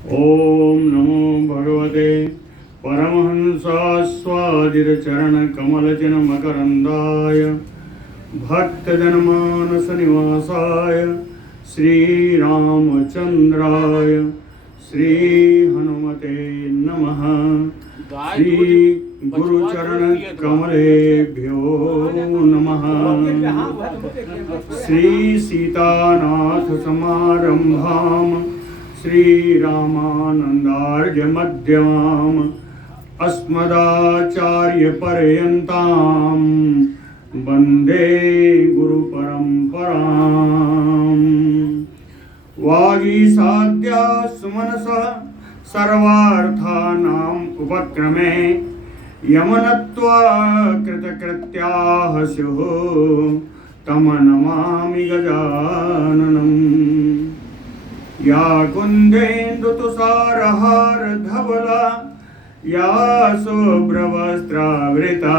ओम नमो भगवते परमहंसास्वादितचरणकमलचिन्मकरन्दाय भक्तजनमानसनिवासाय श्रीरामचन्द्राय श्रीहनुमते नमः। श्री गुरुचरणकमलेभ्यो नमः। श्री सीतानाथसमारम्भाम् श्रीरामानन्दार्यमध्यमाम् अस्मदाचार्यपर्यन्तां वन्दे गुरुपरम्पराम्। वागीसाद्या सुमनसः सर्वार्थानाम् उपक्रमे यमनत्वा कृतकृत्याः स्युः तं नमामि गजाननम्। या कुन्देन्दुतुषारहार धवला या शुभ्रवस्त्रावृता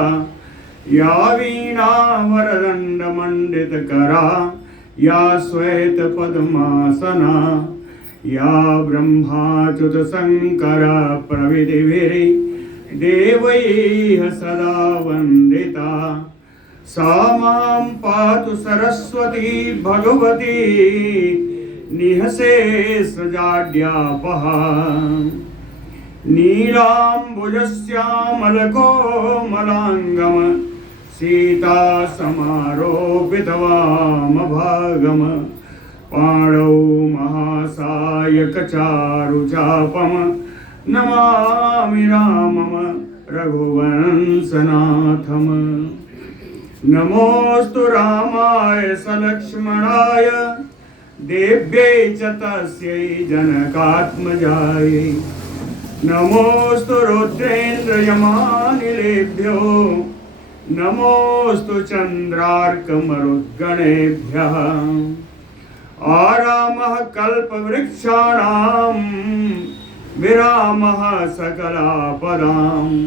या वीणावरदण्डमण्डितकरा या श्वेतपद्मासना या ब्रह्माच्युतशङ्करा प्रभृतिभिर्देवैः सदा वन्दिता सा मां पातु सरस्वती भगवती निःशेषजाड्यापहा। नीलाम्बुजश्यामलकोमलाङ्गम सीतासमारोपितवामभागम पाणौ महासायकचारुचापम नमामि रामम रघुवंशनाथम। नमोऽस्तु रामाय सलक्ष्मणाय देव्यै च तस्यै जनकात्मजायै। नमोऽस्तु रुद्रेन्द्रयमानिलेभ्यो नमोऽस्तु चन्द्रार्कमरुद्गणेभ्यः। आरामः कल्पवृक्षाणां विरामः सकलापदाम्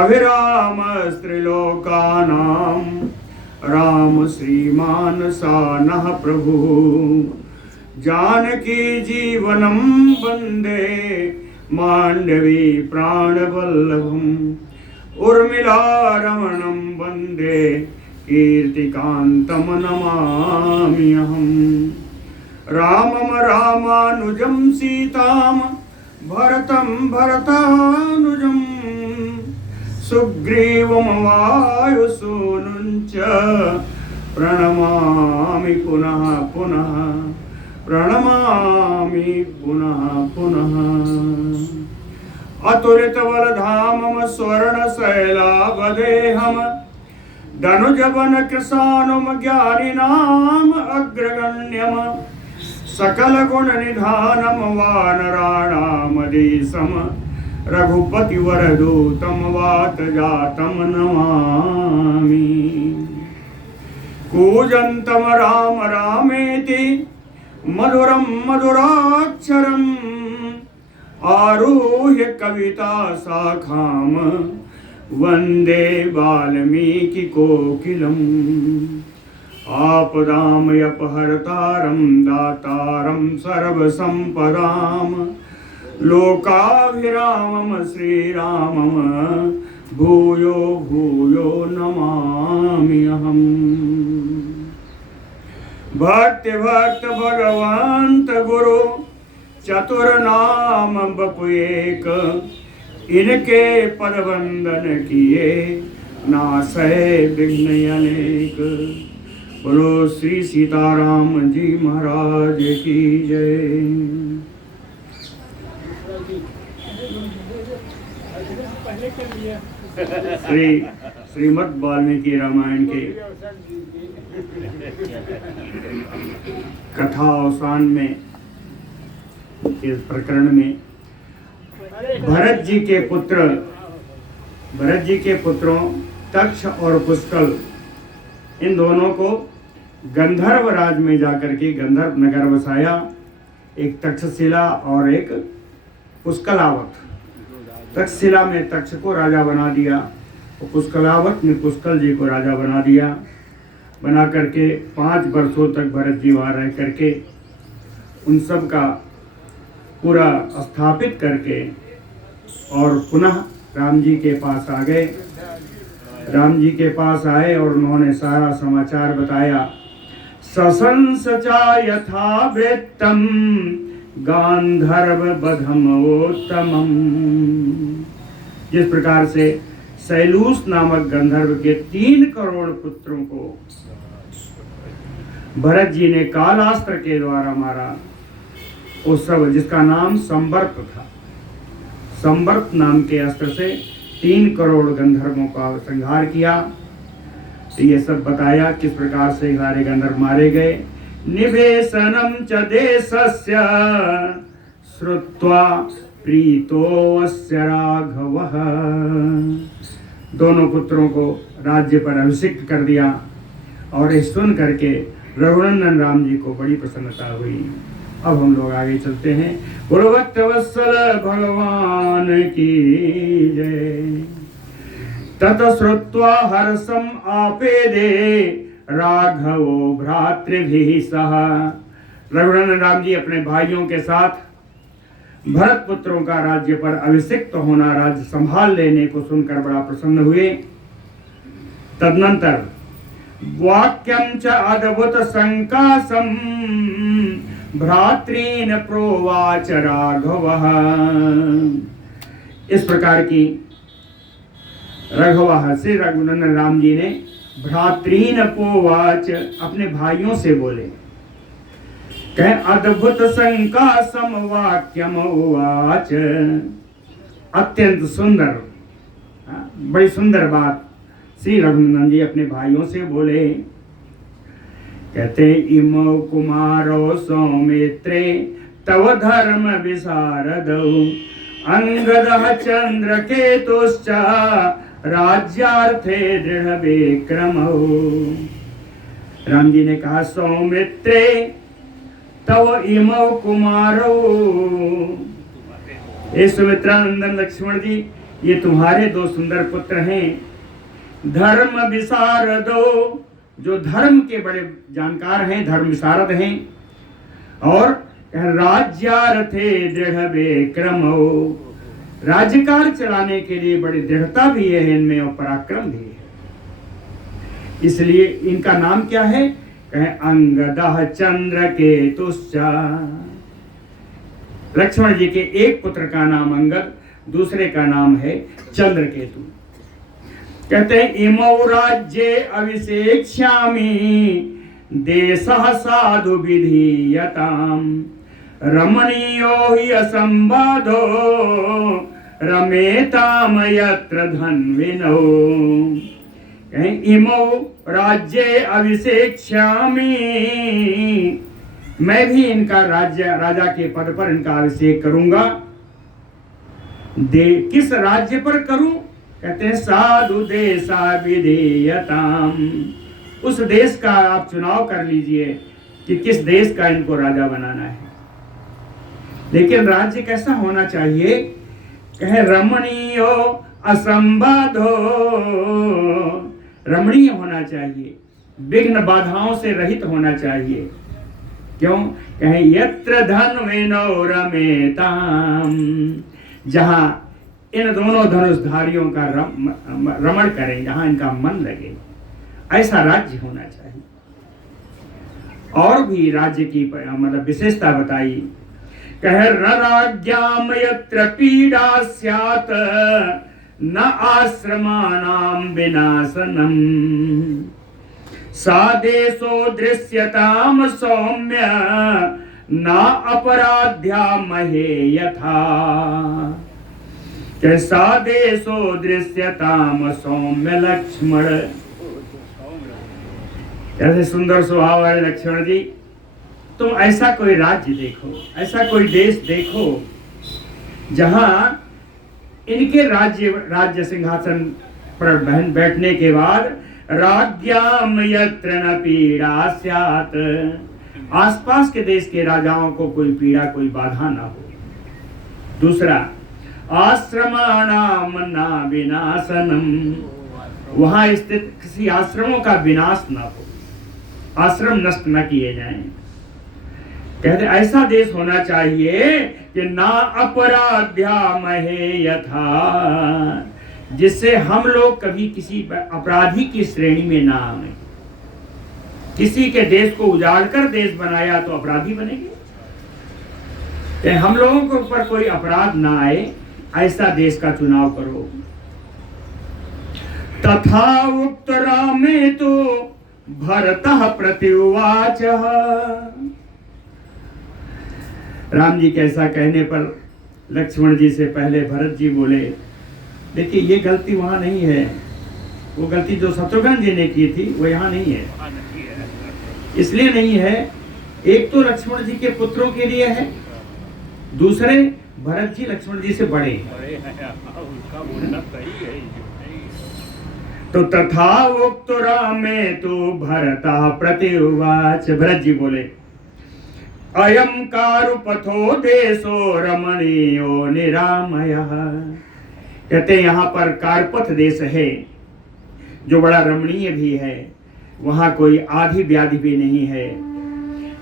अभिरामस्त्रिलोकानां राम श्रीमानसानः प्रभु। जानकी जीवनं वन्दे माण्डवी प्राणवल्लभम् उर्मिलारमणं वन्दे कीर्तिकान्तं नमाम्यहम्। रामं रामानुजं सीतां भरतं भरतानुजम् सुग्रीवं वायुसूनुं च प्रणमामि पुनः पुनः प्रणमामि पुनः पुनः। अतुलितबलधामं स्वर्णशैलावदेहं धनुजवनकृशानुं ज्ञानिनाम् अग्रगण्यं सकलगुणनिधानं वानराणामधीशम् रघुपतिवरदूतं वातजातं नमामि। कूजन्तं राम रामेति मधुरं मधुराक्षरम् आरुह्य कविता शाखां वन्दे वाल्मीकिकोकिलम्। आपदामयपहर्तारं दातारं सर्वसम्पदां लोकाभिरामं श्रीरामं भूयो भूयो नमामि अहम्। भक्ति भक्त भगवंत गुरु चतुर्नाम बपु एक इनके पद वंदन किए नासै विघ्न अनेक। बोलो श्री सीताराम जी महाराज की जय। श्रीमद् वाल्मीकि रामायण के कथा अवसान में इस प्रकरण में भरत जी के पुत्रों तक्ष और पुष्कल इन दोनों को गंधर्व राज में जाकर के गंधर्व नगर बसाया। एक तक्षशिला और एक पुष्कलावत। तक्षशिला में तक्ष को राजा बना दिया और पुष्कलावत ने पुष्कल जी को राजा बना दिया। बना करके 5 वर्षों तक भरत जी वहाँ रह करके उन सब का पूरा स्थापित करके और पुनः राम जी के पास आ गए। राम जी के पास आए और उन्होंने सारा समाचार बताया। सशंस चा यथा वेत्तम गांधर्व बधमोत्तमम। जिस प्रकार से शैलूष नामक गंधर्व के 3 करोड़ पुत्रों को भरत जी ने कालास्त्र के द्वारा मारा, उस सब जिसका नाम संवर्त था, संवर्त नाम के अस्त्र से 3 करोड़ गंधर्वों का संहार किया। ये सब बताया किस प्रकार से सारे गंधर्व मारे गए। निवेशनम च देशस्य श्रुत्वा प्रीतोऽस्य राघवः। दोनों पुत्रों को राज्य पर अभिषिक्त कर दिया और ये सुन करके रघुनंदन राम जी को बड़ी प्रसन्नता हुई। अब हम लोग आगे चलते हैं। बोलो भक्तवत्सल भगवान की जय। तत श्रुत्वा हर्षम आपेदे राघवो भ्रातृभिः सह। रघुनंदन राम जी अपने भाइयों के साथ भरत पुत्रों का राज्य पर अभिषिक्त होना, राज्य संभाल लेने को सुनकर बड़ा प्रसन्न हुए। तदनंतर वाक्यम च अद्भुत संकासम भ्रातॄन् प्रोवाच राघवः। इस प्रकार की राघवः से रघुनंदन राम जी ने भ्रातॄन् प्रोवाच अपने भाइयों से बोले। कह अद्भुत संकासम वाक्यम उवाच। अत्यंत सुंदर, बड़ी सुंदर बात श्री रघुनंदन जी अपने भाइयों से बोले। कहते इमौ कुमारो सौमित्रे तव धर्म विशारदौ अंगदः चंद्रकेतुश्च राज्यार्थे दृढ़ विक्रमौ। राम जी ने कहा सौमित्रे तव इमौ कुमारो। ये सुमित्रा नंदन लक्ष्मण जी, ये तुम्हारे 2 सुंदर पुत्र हैं। धर्म विशारदो, जो धर्म के बड़े जानकार हैं, धर्म विशारद हैं। और राज्यार्थे दृढ़ विक्रमो, राज्यकाल चलाने के लिए बड़ी दृढ़ता भी है इनमें और पराक्रम भी है। इसलिए इनका नाम क्या है? कहे अंगदः चंद्रकेतुश्च। लक्ष्मण जी के एक पुत्र का नाम अंगद, दूसरे का नाम है चंद्रकेतु। कहते हैं इमौ राज्ये अभिषेक्ष्यामि देशः साधु विधीयताम् रमणीयो हि असंवादो रमेताम यत्र धन्विनो। कहें इमौ राज्ये अभिषेक्ष्यामि, मैं भी इनका राजा के पद पर इनका अभिषेक करूंगा। किस राज्य पर करूं? कहते हैं साधु देशा विधेयताम। उस देश का आप चुनाव कर लीजिए कि किस देश का इनको राजा बनाना है। लेकिन राज्य कैसा होना चाहिए? कहे रमणीयो असंबाधो, रमणीय होना चाहिए, विघ्न बाधाओं से रहित होना चाहिए। क्यों? कहे यत्र धन्विनो रमेताम, जहां इन दोनों धनुषधारियों का रमण करें, जहां इनका मन लगे, ऐसा राज्य होना चाहिए। और भी राज्य की मतलब विशेषता बताई। कह राज्ञाम यत्र पीड़ा स्यात् न आश्रमाणाम विनाशनम सा देशो दृश्यताम सौम्य न अपराध्या महे यथा। कैसा देशो दृश्यताम सौम्य लक्ष्मण। कैसे सुंदर स्वभाव है लक्ष्मण जी। तुम ऐसा कोई राज्य देखो, ऐसा कोई देश देखो जहां इनके राज्य सिंहासन पर बैठने के बाद राज्ञाम यत्र न पीड़ा स्यात्, आसपास के देश के राजाओं को कोई पीड़ा, कोई बाधा ना हो। दूसरा, आश्रमाणाम न विनाशनम, वहां स्थित किसी आश्रमों का विनाश ना हो, आश्रम नष्ट न किए जाएं। कहते ऐसा देश होना चाहिए कि ना अपराध्या महे यथा, जिससे हम लोग कभी किसी अपराधी की श्रेणी में ना आए। किसी के देश को उजाड़ कर देश बनाया तो अपराधी बनेंगे, कि हम लोगों के ऊपर कोई अपराध ना आए, ऐसा देश का चुनाव करो। तथा उक्त रामे तो भरतः प्रत्युवाच। राम जी के ऐसा कहने पर लक्ष्मण जी से पहले भरत जी बोले, देखिए ये गलती वहां नहीं है, वो गलती जो शत्रुघ्न जी ने की थी वो यहाँ नहीं है। इसलिए नहीं है, एक तो लक्ष्मण जी के पुत्रों के लिए है, दूसरे भरत जी लक्ष्मण जी से बड़े हैं। तो तथा उक्त रामे तो भरतः प्रत्युवाच। भरत जी बोले, अयम कारुपथो देशो रमणीयो निरामयः। कहते यहाँ पर कारपथ देश है जो बड़ा रमणीय भी है, वहाँ कोई आधि व्याधि भी नहीं है।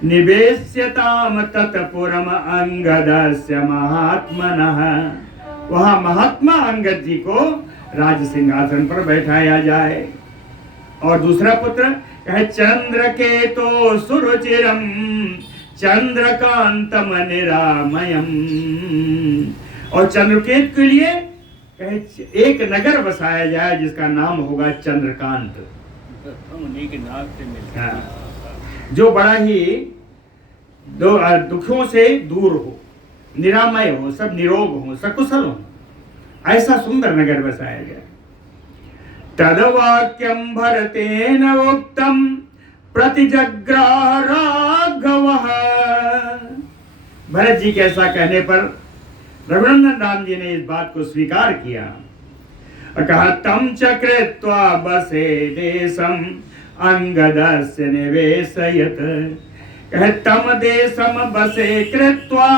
निवेश्यताम तत्पुरम अंगदस्य महात्मनः। वहाँ महात्मा अंगद जी को राज सिंहासन पर बैठाया जाए। और दूसरा पुत्र कहे, चंद्र के तो सुरुचिरम चंद्रकांतम निरामयम। और चंद्रकेत के लिए एक नगर बसाया जाए जिसका नाम होगा चंद्रकांत। जो बड़ा ही दुखों से दूर हो, निरामय हो, सब निरोग हो, सकुशल हो, ऐसा सुंदर नगर बसाया गया। तदवाक्यम भरतेन उक्तम प्रतिजग्राह राघवः। भरत जी के ऐसा कहने पर रघुनंदन राम जी ने इस बात को स्वीकार किया और कहा, तम च कृत्वा बसे देशम अंगदस्य निवेशयत। कहे तम देशम बसे कृत्वा,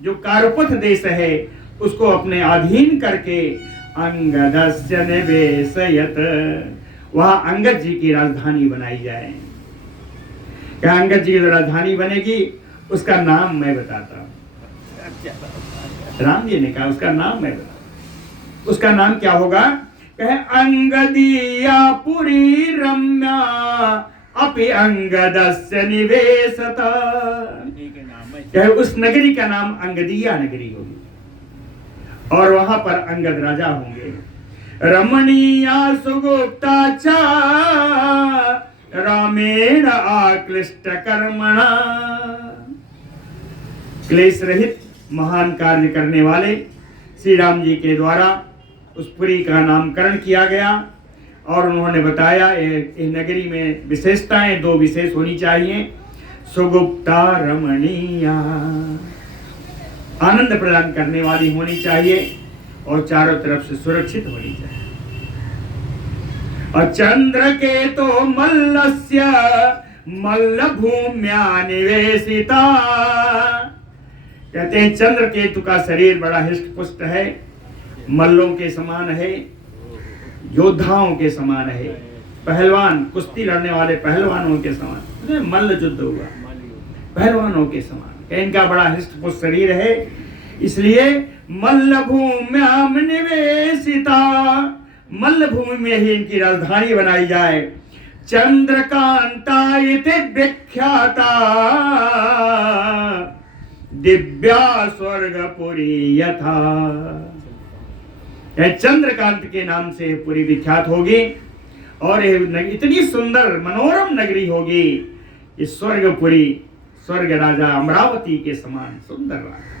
जो कारपथ देश है उसको अपने अधीन करके अंगदस्य निवेशयत, वहां अंगद जी की राजधानी बनाई जाए। क्या अंगद जी की राजधानी बनेगी, उसका नाम मैं बताता हूं। राम जी ने कहा उसका नाम मैं बता, उसका नाम क्या होगा? कहे अंगदीया पुरी रम्या अपि अंगदस्य निवेशत। कहे उस नगरी का नाम अंगदीया नगरी होगी और वहां पर अंगद राजा होंगे। रमणीया सुगुप्ता च रामेण आक्लिष्ट कर्मणा। क्लेश रहित महान कार्य करने वाले श्री राम जी के द्वारा उस पुरी का नामकरण किया गया। और उन्होंने बताया इस नगरी में विशेषताएं दो विशेष होनी चाहिए, सुगुप्ता रमणीया, आनंद प्रदान करने वाली होनी चाहिए और चारों तरफ से सुरक्षित होनी चाहिए। और चंद्र के तो मल्लस्य मल्ल भूम्या निवेशिता। कहते हैं चंद्र केतु का शरीर बड़ा हिष्ट पुष्ट है, मल्लों के समान है, योद्धाओं के समान है, पहलवान कुश्ती लड़ने वाले पहलवानों के समान, मल्ल युद्ध हुआ पहलवानों के समान। इनका बड़ा हिष्ट पुष्ट शरीर है, इसलिए मल्ल भूम्याम निवेशिता, मल्ल भूमि में ही इनकी राजधानी बनाई जाए। चंद्रकांता इति विख्याता दिव्या स्वर्गपुरी यथा। चंद्रकांत के नाम से पूरी विख्यात होगी और इतनी सुंदर मनोरम नगरी होगी कि स्वर्गपुरी, स्वर्ग राजा अमरावती के समान सुंदर राजा।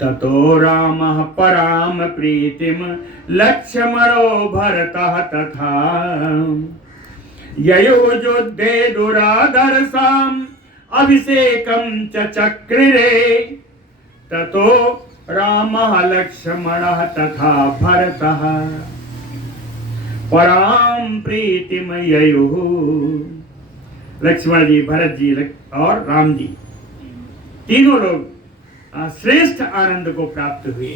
ततो रामः पराम प्रीतिम लक्ष्मणो भरतः तथा ययुर्युद्धे दुराधर्षाम् अभिषेकं च चक्रिरे। ततो रामः लक्ष्मणः तथा भरतः पराम प्रीतिम ययुः। लक्ष्मण जी, भरत जी और राम जी तीनों लोग श्रेष्ठ आनंद को प्राप्त हुए।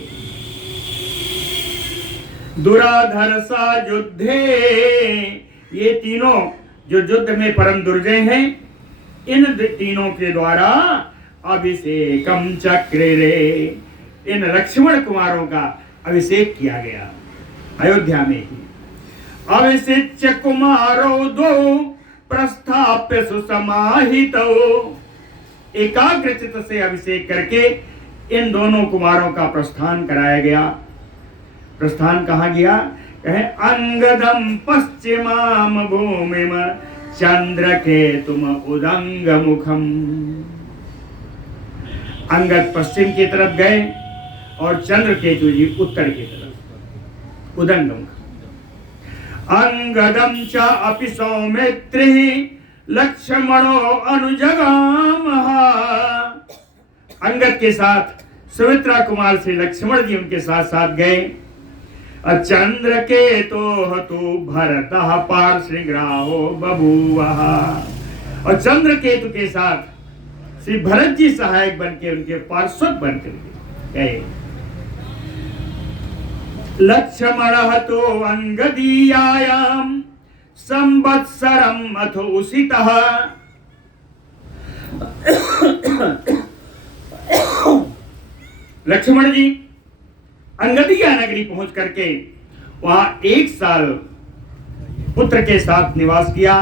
दुराधर्षा युद्धे, ये तीनों जो युद्ध में परम दुर्जय हैं, इन तीनों के द्वारा अभिषेकम चक्रे, इन लक्ष्मण कुमारों का अभिषेक किया गया अयोध्या में ही। अभिषिच्य कुमारो दो प्रस्थाप्य सुसमाहितो, एकाग्रचित से अभिषेक करके इन दोनों कुमारों का प्रस्थान कराया गया। प्रस्थान कहाँ गया? कहे अंगदम पश्चिमाम भूमिम चंद्र के तुम उदंग मुखम। अंगद पश्चिम की तरफ गए और चंद्र केतु जी उत्तर की तरफ, उदंग मुख। अंगदम च अपि सौमित्रि लक्ष्मणो अनुजगाम। अंगद के साथ सुमित्रा कुमार से लक्ष्मण जी उनके साथ साथ गए। चंद्र के तो भरत पार्श्वग्राहो बभूवः, और चंद्र केतु के साथ श्री भरत जी सहायक बनके उनके पार्षद बनकर गए। लक्ष्मणः तो अंगदीयायाम संवत्सरम अथ उषितः। लक्ष्मण जी अंगदिया नगरी पहुंच करके वहां 1 साल पुत्र के साथ निवास किया।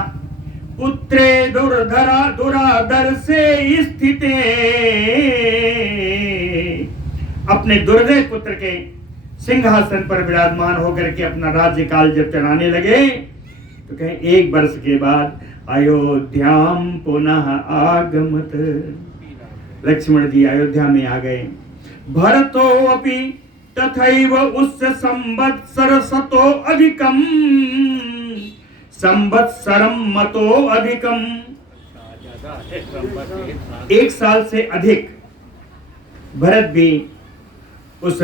पुत्रे दुरादर से स्थिते, अपने दुर्दय पुत्र के सिंहासन पर विराजमान होकर के अपना राज्यकाल जब चलाने लगे तो कहें 1 वर्ष के बाद अयोध्याम पुनः आगमत, लक्ष्मण जी अयोध्या में आ गए। भरतो अपि तथैव उस संवत्सर सतो अधिकम, संवत्सरम मतो अधिकम, 1 साल से अधिक भरत भी उस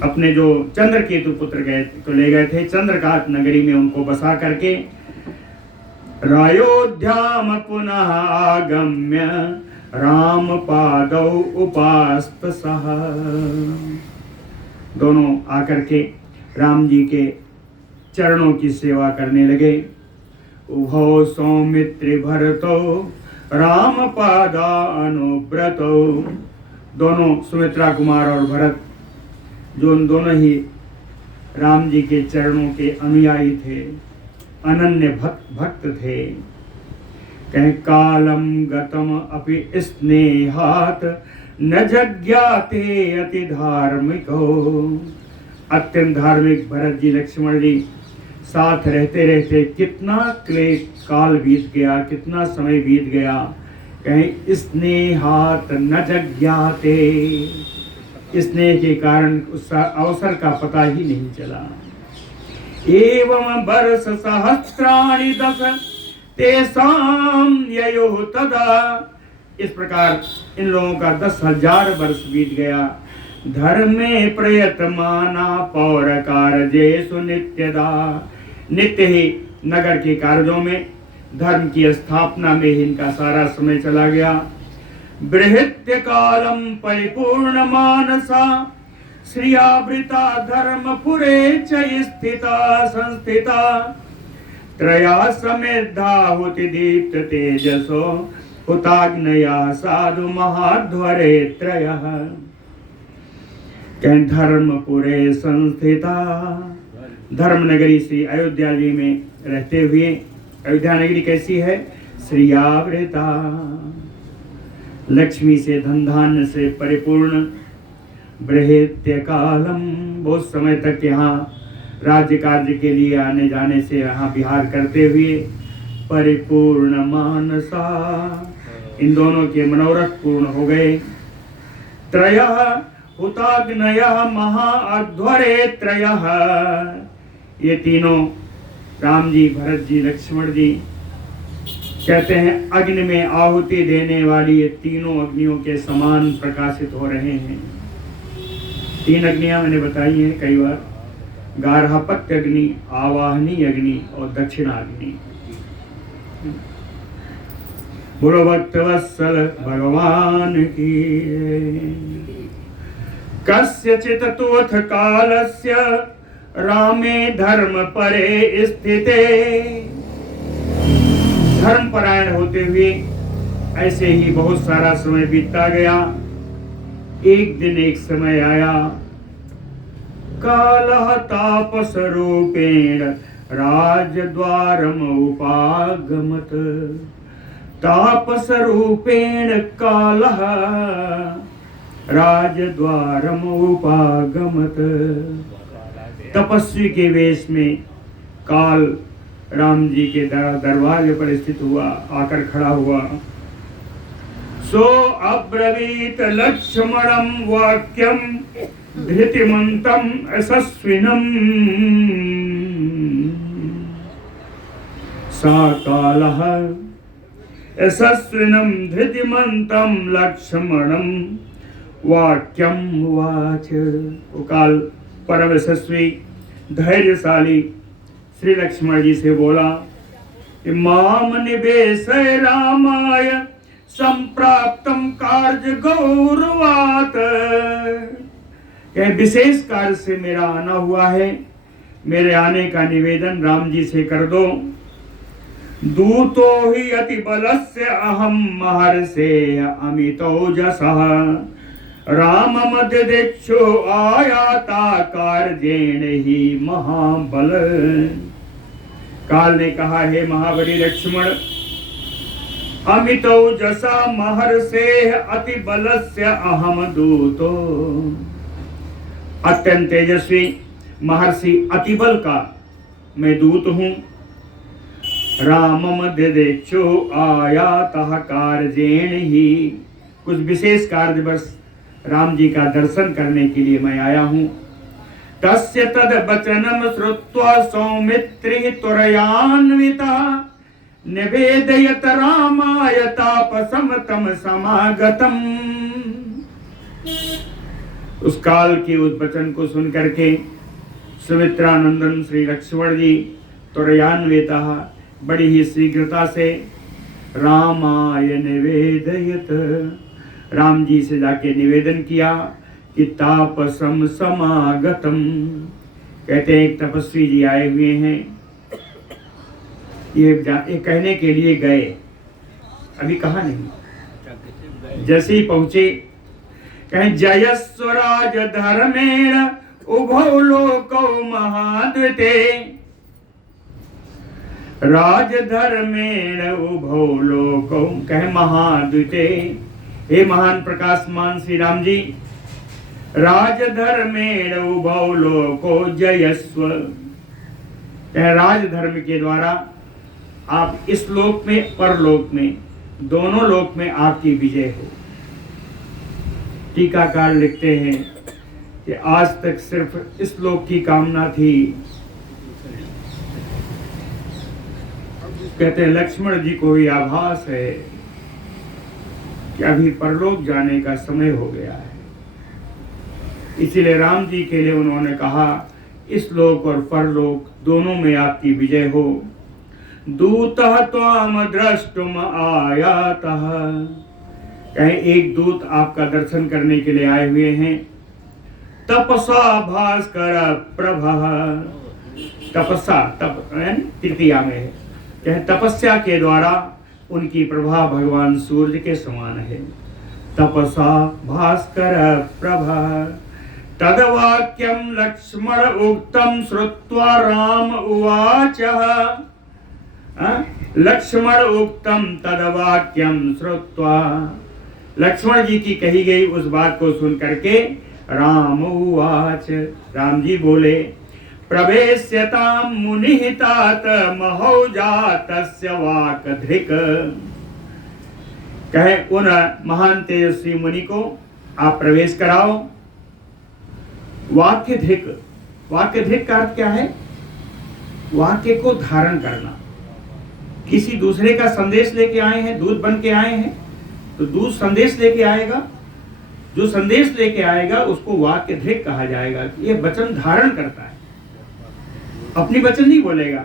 अपने जो चंद्र केतु पुत्र गए को ले गए थे, चंद्रकांत नगरी में उनको बसा करके अयोध्याम पुनः आगम्य राम पादौ उपास्त सह, दोनों आकर के राम जी के चरणों की सेवा करने लगे। उभौ सौमित्र भरतो राम पादा अनुव्रतो, दोनों सुमित्रा कुमार और भरत जो उन दोनों ही राम जी के चरणों के अनुयायी थे, अनन्य भक्त थे। कहें कालम गतम अपि स्नेहात न जज्ञाते अति धार्मिक हो, अत्यंत धार्मिक भरत जी लक्ष्मण जी साथ रहते रहते कितना काल बीत गया, कितना समय बीत गया। कहें स्नेहात न जज्ञाते, स्नेह के कारण उस अवसर का पता ही नहीं चला। एवं वर्ष सहस्राणि 10 तेसाम ययो तदा, इस प्रकार इन लोगों का 10,000 वर्ष बीत गया। धर्मे प्रयतमाना पौर कार्जेषु नित्यदा, नित्य ही नगर के कार्यों में धर्म की स्थापना में ही इनका सारा समय चला गया। बृहत्य कालम परिपूर्ण मानसा श्रियावृता धर्मपुरे च स्थिता संस्थिता, त्रया समेधा हुति दीप्त तेजसो हुताग्नया साधु महाध्वरे त्रयः। धर्मपुरे संस्थिता, धर्म नगरी श्री अयोध्या जी में रहते हुए, अयोध्या नगरी कैसी है? श्रियावृता, लक्ष्मी से धन धान्य से परिपूर्ण। बृहत्य कालम, बहुत समय तक यहाँ राज्य कार्य के लिए आने जाने से यहाँ विहार करते हुए। परिपूर्ण मानसा, इन दोनों के मनोरथ पूर्ण हो गए। त्रयः हुताग्नयः महाअध्वरे त्रयः, ये तीनों राम जी, भरत जी, लक्ष्मण जी कहते हैं अग्नि में आहुति देने वाली ये तीनों अग्नियों के समान प्रकाशित हो रहे हैं। 3 अग्नियां मैंने बताई हैं कई बार, गार्हपत्य अग्नि, आवाहनी अग्नि और दक्षिणाग्नि। बोलो भक्तवत्सल भगवान की। कस्यचित् तुअथ कालस्य रामे धर्म परे स्थिते, धर्मपरायण होते हुए ऐसे ही बहुत सारा समय बीतता गया। एक दिन एक समय आया, कालः तापस रूपेण राजद्वारम उपागमत। तापस रूपेण कालः राजद्वारम उपागमत। तपस्वी के वेश में काल राम जी के दरवाजे पर स्थित हुआ, आकर खड़ा हुआ। सो अब्रवीत लक्ष्मणं वाक्यं धृतिमन्तं यशस्विनं। सा कालः यशस्विनं धृतिमन्तं लक्ष्मणं वाक्यं उवाच। वो काल परम यशस्वी धैर्यशाली श्री लक्ष्मण जी से बोला कि माम निवेशय रामाय संप्राप्तम कार्य गौरवात। विशेष कार्य से मेरा आना हुआ है, मेरे आने का निवेदन राम जी से कर दो। दूतो ही अति बलस्य अहम महर्षे अमितो जसः। राम मध्य दीक्षो आयाता कार्जेण ही महाबल। काल ने कहा, हे महाबली लक्ष्मण, अमितो जसा महर्षे अति बलस्य अहम दूतो। अत्यंत तेजस्वी महर्षि अतिबल का मैं दूत हूं। राम मध्य दीक्षो आयातः कार्जेण ही, कुछ विशेष कार्य बस राम जी का दर्शन करने के लिए मैं आया हूं। तस्य तद वचनम श्रुत्वा सौमित्रि त्वरयान्विता। निवेदयत रामाय तापसम तम समागतम। उस काल के उस वचन को सुन करके सुमित्रानंदन श्री लक्ष्मण जी त्वरयान्विता, बड़ी ही शीघ्रता से रामाय निवेदयत, राम जी से जाके निवेदन किया कि तापसम समागतम। कहते हैं एक तपस्वी जी आए हुए हैं, ये कहने के लिए गए, अभी कहा नहीं। जैसे ही पहुंचे कहें, जयस्वराज धर्मेण उभौ लोकौ महाद्विते। राजधर्मेण उभौ लोकौ, कहें महाद्विते। हे महान प्रकाशमान श्री राम जी, राजधर्मेण उभौ लोको जयस्व। राजधर्म के द्वारा आप इस लोक में परलोक में दोनों लोक में आपकी विजय हो। टीकाकार लिखते हैं कि आज तक सिर्फ इस लोक की कामना थी। कहते हैं लक्ष्मण जी को भी आभास है कि अभी परलोक जाने का समय हो गया है। इसीलिए राम जी के लिए उन्होंने कहा, इस लोक और परलोक दोनों में आपकी विजय हो। दूतः त्वाम द्रष्टुम आयातः, कहें एक दूत आपका दर्शन करने के लिए आए हुए हैं। तपसा भास्कर प्रभः, तपस्या तृतीया में है, कहें तपस्या के द्वारा उनकी प्रभा भगवान सूर्य के समान है। तपसा भास्कर प्रभः तदवाक्यम लक्ष्मण उक्तम श्रुत्वा राम उवाच। लक्ष्मण उक्तम तदवाक्यम श्रुत्वा, लक्ष्मण जी की कही गई उस बात को सुन करके राम उवाच, राम जी बोले, प्रवेश्यताम मुनिहितात महौजातस्य वाक्धृक्। कहे उन महान तेजस्वी मुनि को आप प्रवेश कराओ। वाक्यधृक्, वाक्यधृक् का अर्थ क्या है? वाक्य को धारण करना। किसी दूसरे का संदेश लेके आए हैं, दूत बन के आए हैं, तो दूत संदेश लेके आएगा, जो संदेश लेके आएगा उसको वाक्यधृक् कहा जाएगा। ये वचन धारण करता है, अपनी वचन नहीं बोलेगा,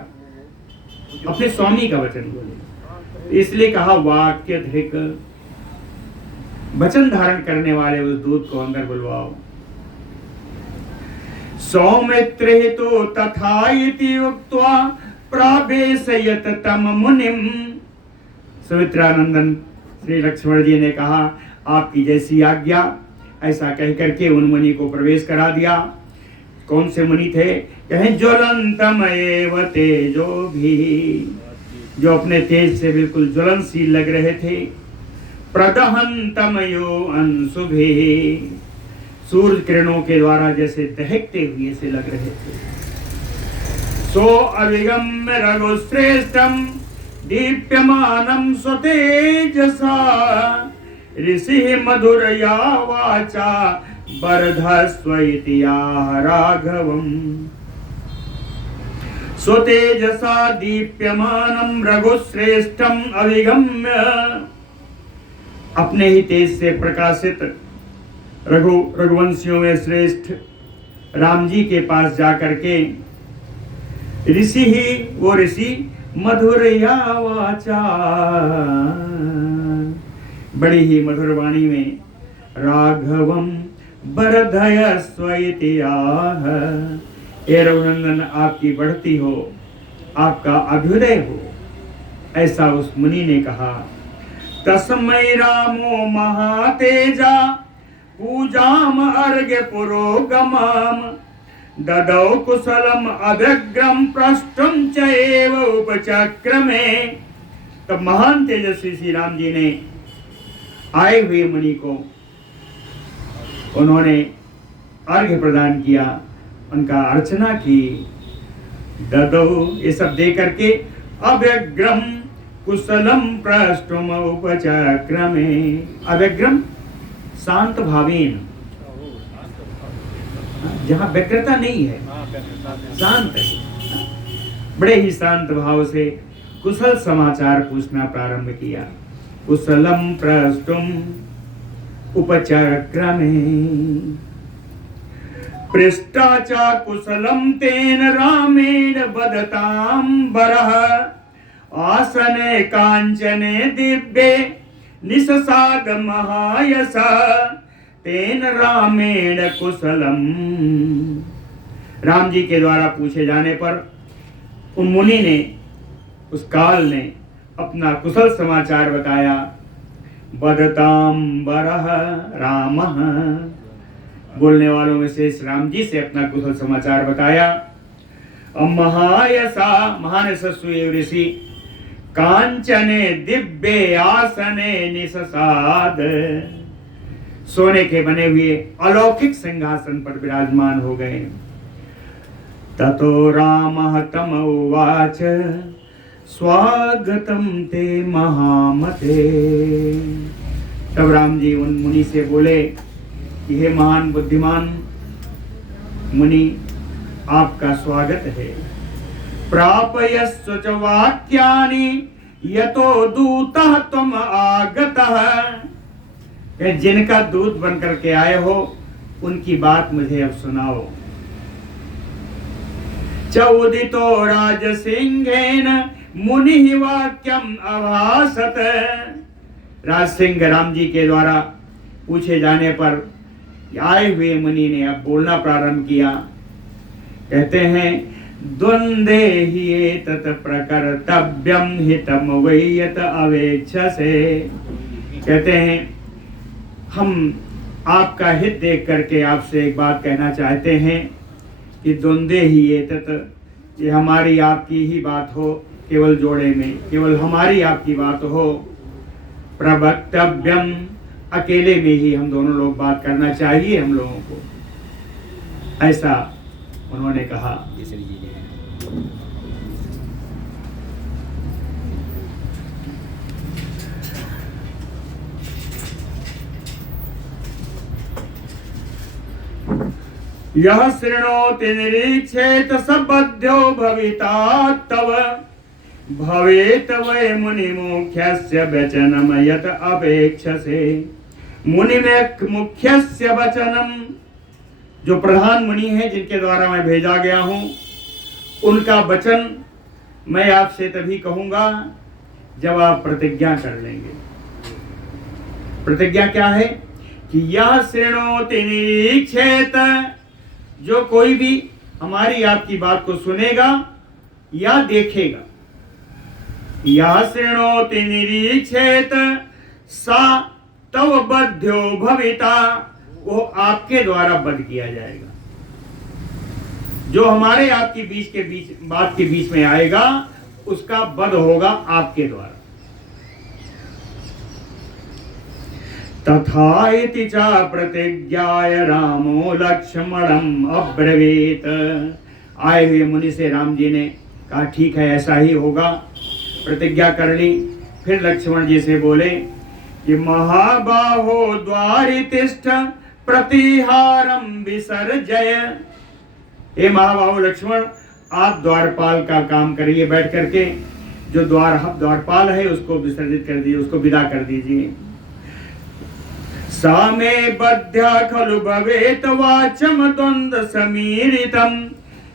अपने स्वामी का वचन बोलेगा। इसलिए कहा वाक्यधृक्, वचन धारण करने वाले उस दूत को अंदर बुलवाओ। सौमित्रे तो तथा इति उक्त्वा प्रावेशयत तम मुनिम। सुमित्रानंदन श्री लक्ष्मण जी ने कहा आपकी जैसी आज्ञा, ऐसा कह करके उन मुनि को प्रवेश करा दिया। कौन से मुनि थे? कहें ज्वलंतम एव तेजो भी, जो अपने तेज से बिल्कुल ज्वलनशील लग रहे थे। प्रदहंतम यो अंशुभि, सूर्य किरणों के द्वारा जैसे दहकते हुए से लग रहे थे। सो अभिगम्य रघुश्रेष्ठम दीप्यमानम स्वतेजसा, ऋषि मधुरया वाचा बर्धस्व इति आह राघवम्। स्वतेजसा दीप्यमानम रघुश्रेष्ठम अभिगम्य, अपने ही तेज से प्रकाशित रघुवंशियों में श्रेष्ठ राम जी के पास जाकर के ऋषि ही वो ऋषि मधुरया वाचा, बड़ी ही मधुर वाणी में राघवम बरधयस्व इति आह, हे रघुनंदन आपकी बढ़ती हो, आपका अभ्युदय हो, ऐसा उस मुनि ने कहा। तस्मै रामो महातेजा पूजाम अर्घ्य पुरोगमाम, ददौ कुशलम अभ्यग्रम पृष्ठम च एव उपचक्रमे। तब महान तेजस्वी श्री राम जी ने आए हुए मुनि को उन्होंने अर्घ्य प्रदान किया, उनका अर्चना की। ददौ ये सब दे करके अभ्यग्रम कुशलम पृष्ठम उपचक्रमे, अभ्यग्रम शांत भावेन, जहाँ व्यग्रता नहीं है, शांत है, बड़े ही शांत भाव से कुशल समाचार पूछना प्रारंभ किया। कुशलम पृष्ठम उपचक्रमे, पृष्ठा च कुशलम तेन रामेण बदतां बरः, आसने कांचने दिव्ये निससाद महायसा, तेन रामेण कुशलम। राम जी के द्वारा पूछे जाने पर उन मुनि ने, उस काल ने अपना कुशल समाचार बताया। बदतां बरः रामः, बोलने वालों में से राम जी से अपना कुशल समाचार बताया। महायसा, महान यशस्वी ऋषि, कांचने दिव्ये आसने निससाद, सोने के बने हुए अलौकिक सिंहासन पर विराजमान हो गए। ततो रामः तम उवाच स्वागतम ते महामते। तब राम जी उन मुनि से बोले कि हे महान बुद्धिमान मुनि, आपका स्वागत है। प्रापयस्व च वाक्यानि यतो दूतः त्वम् आगतः, जिनका दूत बनकर के आए हो उनकी बात मुझे अब सुनाओ। चौदितो राजसिंहेन मुनि वाक्यम अभासत, राजसिंह राम जी के द्वारा पूछे जाने पर आए हुए मुनि ने अब बोलना प्रारंभ किया। कहते हैं द्वंद्वे हि एतत् प्रकर्तव्यम हितम वै यत् अवेक्षसे। कहते हैं हम आपका हित देख करके आपसे एक बात कहना चाहते हैं कि द्वंद्वे ही एतत्, ये हमारी आपकी ही बात हो, केवल जोड़े में केवल हमारी आपकी बात हो। प्रवक्तव्यम, अकेले में ही हम दोनों लोग बात करना चाहिए हम लोगों को, ऐसा उन्होंने कहा। यह शृणोति निरीक्षेत सबद्ध्यो भविता तव, भवेत वै मुनि मुख्यस्य वचनम यत अपेक्षसे। मुनि में मुख्यस्य वचनम, जो प्रधान मुनि है जिनके द्वारा मैं भेजा गया हूँ, उनका वचन मैं आपसे तभी कहूँगा जब आप प्रतिज्ञा कर लेंगे। प्रतिज्ञा क्या है कि यह शृणोति निरीक्षेत, जो कोई भी हमारी आपकी बात को सुनेगा या देखेगा, या शृणोति निरीक्षेत सा तव बध्यो भविता, वो आपके द्वारा बध किया जाएगा। जो हमारे आपकी बात के बीच में आएगा उसका वध होगा आपके द्वारा। तथा इति च प्रतिज्ञाय रामो लक्ष्मणम अब्रवीत। आए हुए मुनि से राम जी ने कहा ठीक है ऐसा ही होगा, प्रतिज्ञा कर ली। फिर लक्ष्मण जी से बोले कि महाबाहो द्वारितिष्ठ प्रतिहारम विसर्जय। हे महाबाहु लक्ष्मण, आप द्वारपाल का काम करिए, बैठ करके जो द्वारपाल है उसको विसर्जित कर दीजिए, उसको विदा कर दीजिए। सामे बध्या खलु भवेत वाचम द्वंद्व समीरितम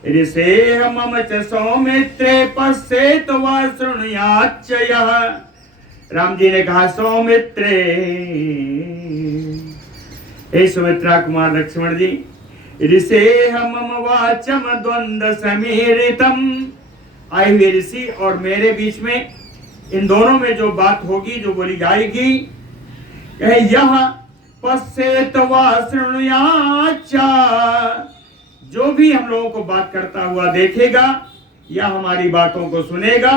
ऋषेह मम च सौमित्रे पश्येत वा शृणुयाच्च यः। राम जी ने कहा सौमित्रे, हे सुमित्रा कुमार लक्ष्मण जी, ऋषेह मम वाचम द्वंद्व समीरितम। आए हुए ऋषि और मेरे बीच में इन दोनों में जो बात होगी, जो बोली जाएगी, यह पश्येत वा शृणुयाच्च, जो भी हम लोगों को बात करता हुआ देखेगा या हमारी बातों को सुनेगा,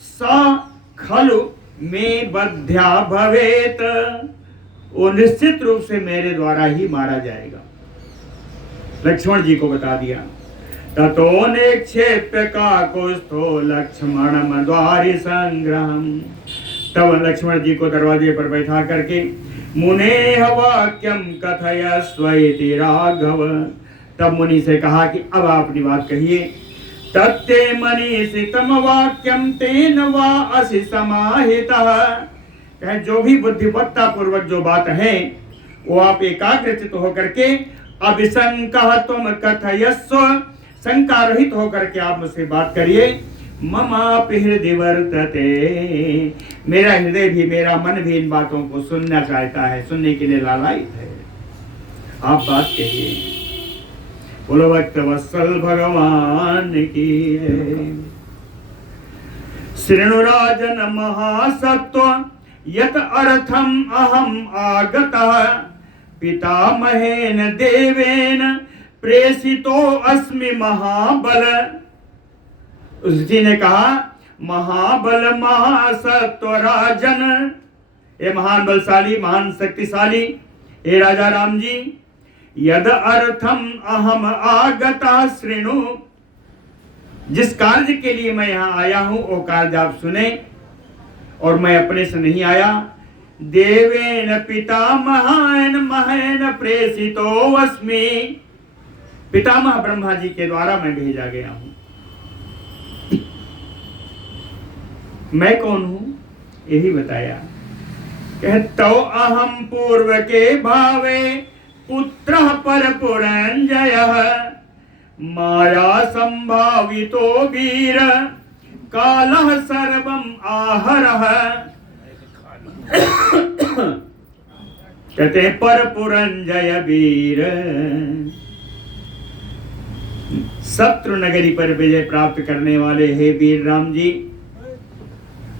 स खलु में बध्या भवेत, वो निश्चित रूप से मेरे द्वारा ही मारा जाएगा। लक्ष्मण जी को बता दिया। ततो निक्षेप्य काकुस्थो लक्ष्मणम द्वारि संग्रहम। तब लक्ष्मण जी को दरवाजे पर बैठा करके मुने वाक्यम कथयस्व इति राघव। तब मुनि से कहा कि अब आप अपनी बात कहिए। तत्ते मनीषितम वाक्यम तेन वा असि समाहितः। जो भी बुद्धिमत्ता पूर्वक जो बात है वो आप एकाग्रचित होकर के अभिशंकः तुम कथयस्व, शंका रहित होकर के आप मुझसे बात करिए। ममापि हृदय वर्तते, मेरा हृदय भी, मेरा मन भी इन बातों को सुनना चाहता है, सुनने के लिए लालायित है। आप बात कहिए। बोलो भक्त वत्सल भगवान की श्रृणुराजन महासत्व यत अर्थम अहम आगतः पितामहेन देवेन प्रेषितो अस्मि महाबल। उसजी ने कहा महाबल महासत्व राजन, ये महान बलशाली महान शक्तिशाली हे राजा राम जी, यद अर्थम अहम आगतः श्रृणु, जिस कार्य के लिए मैं यहाँ आया हूँ वो कार्य आप सुने, और मैं अपने से नहीं आया। देवेन पितामहेन महेन प्रेषितो अस्मि, पितामह ब्रह्मा जी के द्वारा मैं भेजा गया हूँ। मैं कौन हूँ यही बताया। कहतो अहम पूर्व के भावे पुत्र पर पुरंजय माया संभावितो वीर कालः सर्वम आहरः। कहते हैं पर पुरंजय वीर, शत्रु नगरी पर विजय प्राप्त करने वाले हे वीर राम जी,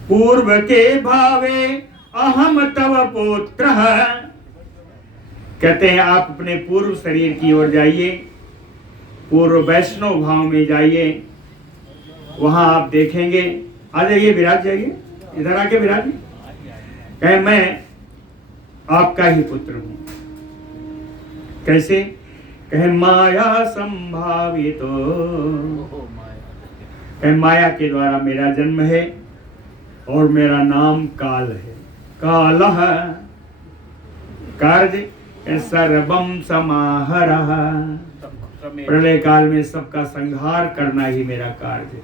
पूर्व के भावे अहम तव पुत्र। कहते हैं आप अपने पूर्व शरीर की ओर जाइए, पूर्व वैष्णव भाव में जाइए, वहां आप देखेंगे। आ जाइए, विराज जाइए, इधर आके विराज। कहे मैं आपका ही पुत्र हूं। कैसे? कहे माया संभावित, कहे माया के द्वारा मेरा जन्म है और मेरा नाम काल है। कालः कार्य सर्वम समाहरः, प्रलय काल में सबका संहार करना ही मेरा कार्य है।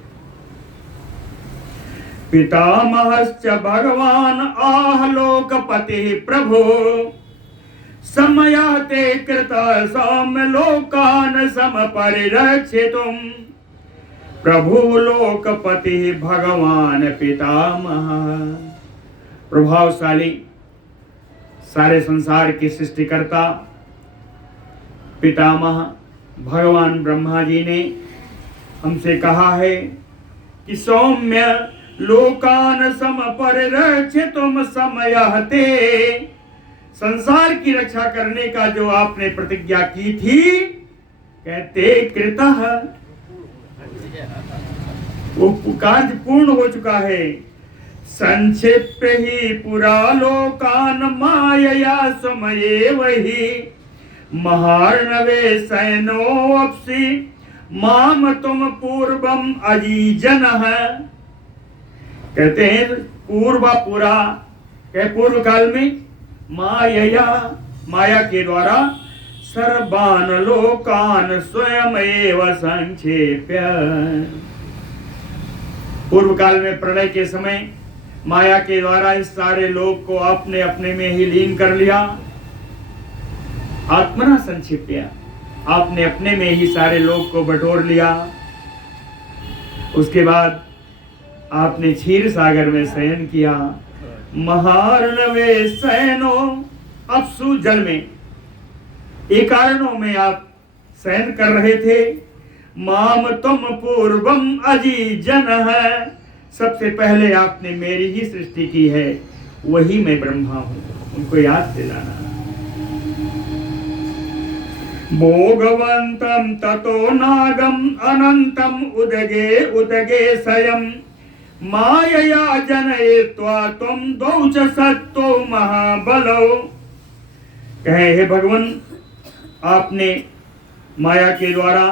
पितामहश्च भगवान आह लोकपति प्रभु समयाते कृत सौम्य लोकान समपरिरक्षितुम। प्रभु लोकपति भगवान पितामह, प्रभावशाली सारे संसार की सृष्टिकर्ता पितामह भगवान ब्रह्मा जी ने हमसे कहा है कि सौम्य लोकान सम परिरक्षितुम समयहते, संसार की रक्षा करने का जो आपने प्रतिज्ञा की थी, कहते कृतः, वो कार्य पूर्ण हो चुका है। संक्षिप्य ही पुरा लोकान मायया समये वही, महार्णवे सैनो अपसी माम तुम पूर्वम अजीजन है। कहते हैं पूर्वा कह पूर्व काल में मायया, माया के द्वारा सर्वान लोकान स्वयं एव संक्षेप्य, पूर्व काल में प्रलय के समय माया के द्वारा इस सारे लोक को आपने अपने में ही लीन कर लिया। आत्मना संक्षिप्य, आपने अपने में ही सारे लोक को बटोर लिया। उसके बाद आपने क्षीर सागर में शयन किया। महार्णवे शयनो, अपसु जल में एकारणों में आप शयन कर रहे थे। माम तुम पूर्वम अजीजन है, सबसे पहले आपने मेरी ही सृष्टि की है, वही मैं ब्रह्मा हूं, उनको याद दिलाना। भोगवंतम ततो नागम अनंतम उदगे उदगे स्वयं, मायया जनयित्वा तुम दौच सत्तो महाबलो। कहे हे भगवान, आपने माया के द्वारा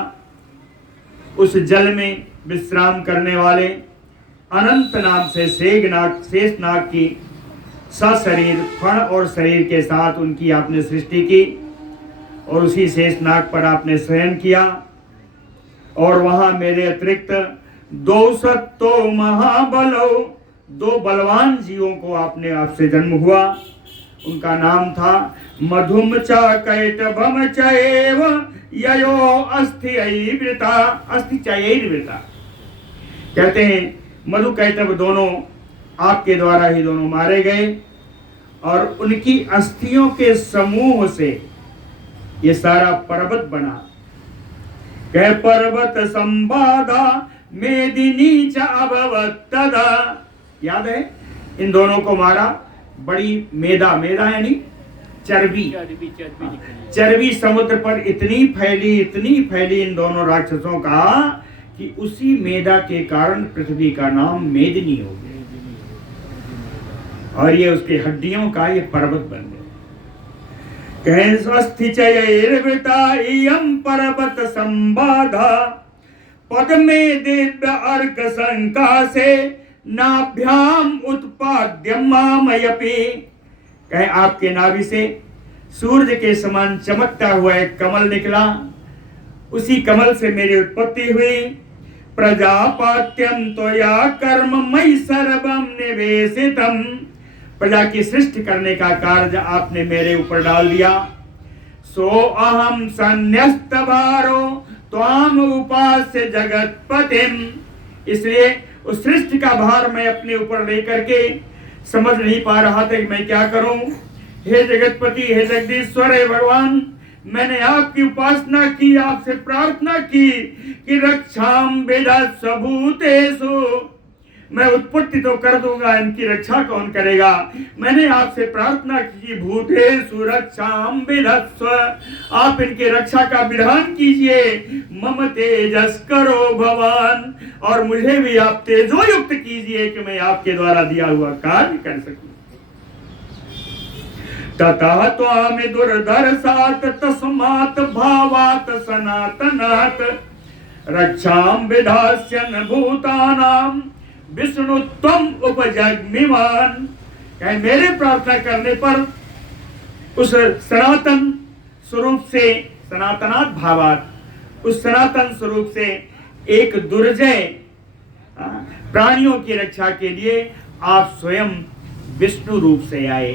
उस जल में विश्राम करने वाले अनंत नाम से शेष नाग की सशरीर फण और शरीर के साथ उनकी आपने सृष्टि की, और उसी शेष नाग पर आपने शयन किया। और वहां मेरे अतिरिक्त दो सत्तो महाबलो, दो बलवान जीवों को आपने आपसे जन्म हुआ। उनका नाम था मधुम च कैटभम चैव ययो अस्थियैर्वृता, अस्थि चैर्वृता। कहते हैं मधु कैटभ दोनों आपके द्वारा ही दोनों मारे गए, और उनकी अस्थियों के समूह से ये सारा पर्वत बना। कह पर्वत संबाधा मेदिनी च अभवत तदा, याद है इन दोनों को मारा। बड़ी मेदा, मेदा यानी चर्बी, चर्बी समुद्र पर इतनी फैली इन दोनों राक्षसों का कि उसी मेदा के कारण पृथ्वी का नाम मेदिनी हो गया, और ये उसके हड्डियों का ये पर्वत बन गया। कहें स्वस्थि चयैर्वृता इयं पर्वत संबाधा, पद में दिव्य अर्क शंका से नाभ्याम उत्पाद्य मामयपि। कहे आपके नाभि से सूर्य के समान चमकता हुआ एक कमल निकला, उसी कमल से मेरी उत्पत्ति हुई। प्रजापात्यम त्वया कर्म मयि सर्वम निवेशितम, प्रजा की सृष्टि करने का कार्य आपने मेरे ऊपर डाल दिया। सो अहम संन्यस्त भारो त्वाम उपास्य जगतपतिम, इसलिए उस सृष्टि का भार मैं अपने ऊपर लेकर के समझ नहीं पा रहा था कि मैं क्या करूं। हे जगतपति, हे जगदीश्वर, हे भगवान, मैंने आपकी उपासना की, आपसे प्रार्थना की कि रक्षाम विधत्स्व भूतेषु, मैं उत्पत्ति तो कर दूंगा, इनकी रक्षा कौन करेगा। मैंने आपसे प्रार्थना की भूतेषु रक्षाम विधत्स्व, आप इनके रक्षा का विधान कीजिए। मम तेजस करो भवान, और मुझे भी आप तेजोयुक्त कीजिए कि मैं आपके द्वारा दिया हुआ कार्य कर सकूं। ततः त्वामि दुर्धर्षात् तस्मात् भावात् सनातनात्, रक्षाम विधास्यन् भूतानां विष्णु त्वम उपजग्मिवान। मेरे प्रार्थना करने पर उस सनातन स्वरूप से, सनातनात् भावात, उस सनातन स्वरूप से एक दुर्जय प्राणियों की रक्षा के लिए आप स्वयं विष्णु रूप से आए।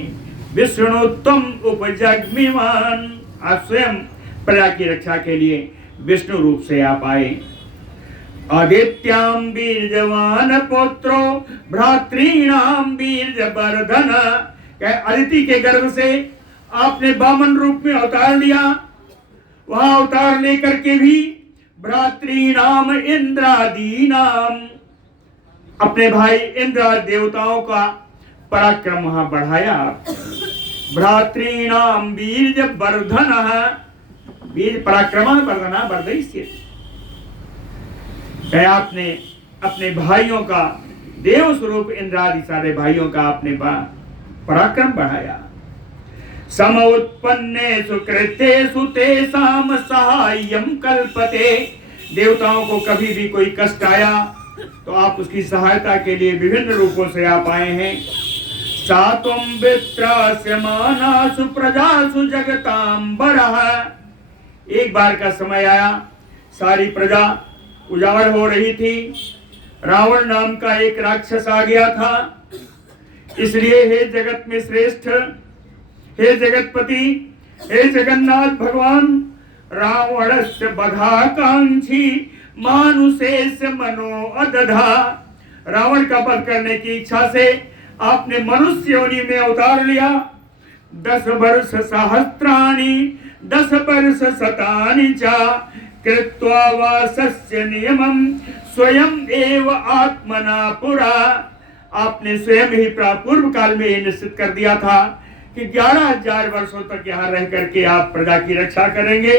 विष्णु त्वम उपजग्मिवान, आप स्वयं प्रजा की रक्षा के लिए विष्णु रूप से आप आए। आदित्याम बीर्जवान पुत्रो भ्रातॄणाम बीर्जवर्धन, अदिति के गर्भ से आपने वामन रूप में अवतार लिया। वहां अवतार लेकर के भी भ्रातॄणाम इंद्रादीनाम, अपने भाई इंद्र देवताओं का पराक्रम वहां बढ़ाया। भ्रातृणाम वीर वर्धन, वीर पराक्रम वर्धना वर्धयिष्यति। आपने अपने भाइयों का, देव स्वरूप इंद्रादि सारे भाइयों का अपने पराक्रम बढ़ाया। सम उत्पन्नेषु कृत्येषु तेषां साहाय्यं कल्पते। देवताओं को कभी भी कोई कष्ट आया तो आप उसकी सहायता के लिए विभिन्न रूपों से आप आए हैं। सात्वं वित्रास्यमानासु प्रजासु जगतांबरः। एक बार का समय आया, सारी प्रजा उजाड़ हो रही थी। रावण नाम का एक राक्षस आ गया था। इसलिए हे जगत में श्रेष्ठ, हे जगतपति, हे जगन्नाथ भगवान, रावणस्य बधाकांक्षी मानुषेस्य मनो अदधा। रावण का वध करने की इच्छा से आपने मनुष्य योनि में अवतार लिया। 10 वर्ष सहस्त्राणि 10 वर्ष शतानि च कृत्वा वासस्य नियमं स्वयं एव आत्मना पुरा। आपने स्वयं ही पूर्व काल में ये निश्चित कर दिया था कि 11,000 वर्षों तक यहाँ रह करके आप प्रजा की रक्षा करेंगे।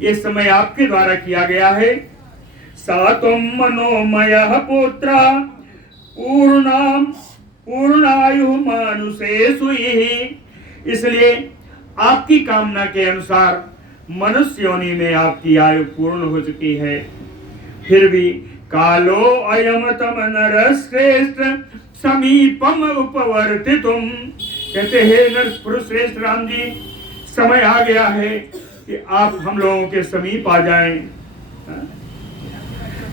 ये समय आपके द्वारा किया गया है। सात्वं मनोमयः पुत्र पूर्णायु मानुषेषु। इसलिए आपकी कामना के अनुसार मनुष्य योनि में आपकी आयु पूर्ण हो चुकी है। फिर भी कालो अयम तम नर श्रेष्ठ समीपम उपवर्तितुम। कहते हैं नर पुरुष श्रेष्ठ राम जी, समय आ गया है कि आप हम लोगों के समीप आ जाएं।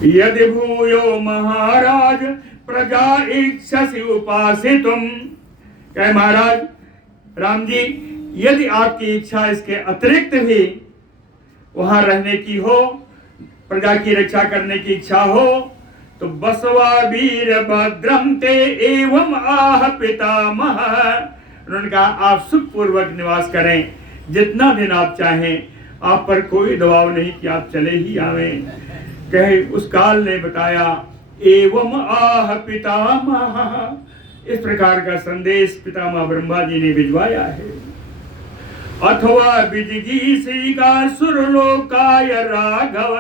यदि भूयो महाराज प्रजा इच्छसि उपासितुम। कहे महाराज राम जी, यदि आपकी इच्छा इसके अतिरिक्त भी वहां रहने की हो, प्रजा की रक्षा करने की इच्छा हो, तो बसवा वीर भद्रम ते एवं आह पितामह। उन्होंने कहा आप सुखपूर्वक निवास करें, जितना दिन आप चाहें, आप पर कोई दबाव नहीं कि आप चले ही आवें। कहे उस काल ने बताया एवं आह पितामह। इस प्रकार का संदेश पितामह ब्रह्मा जी ने भिजवाया है। अथवा विजिगीषी का सुरलोकाय राघव।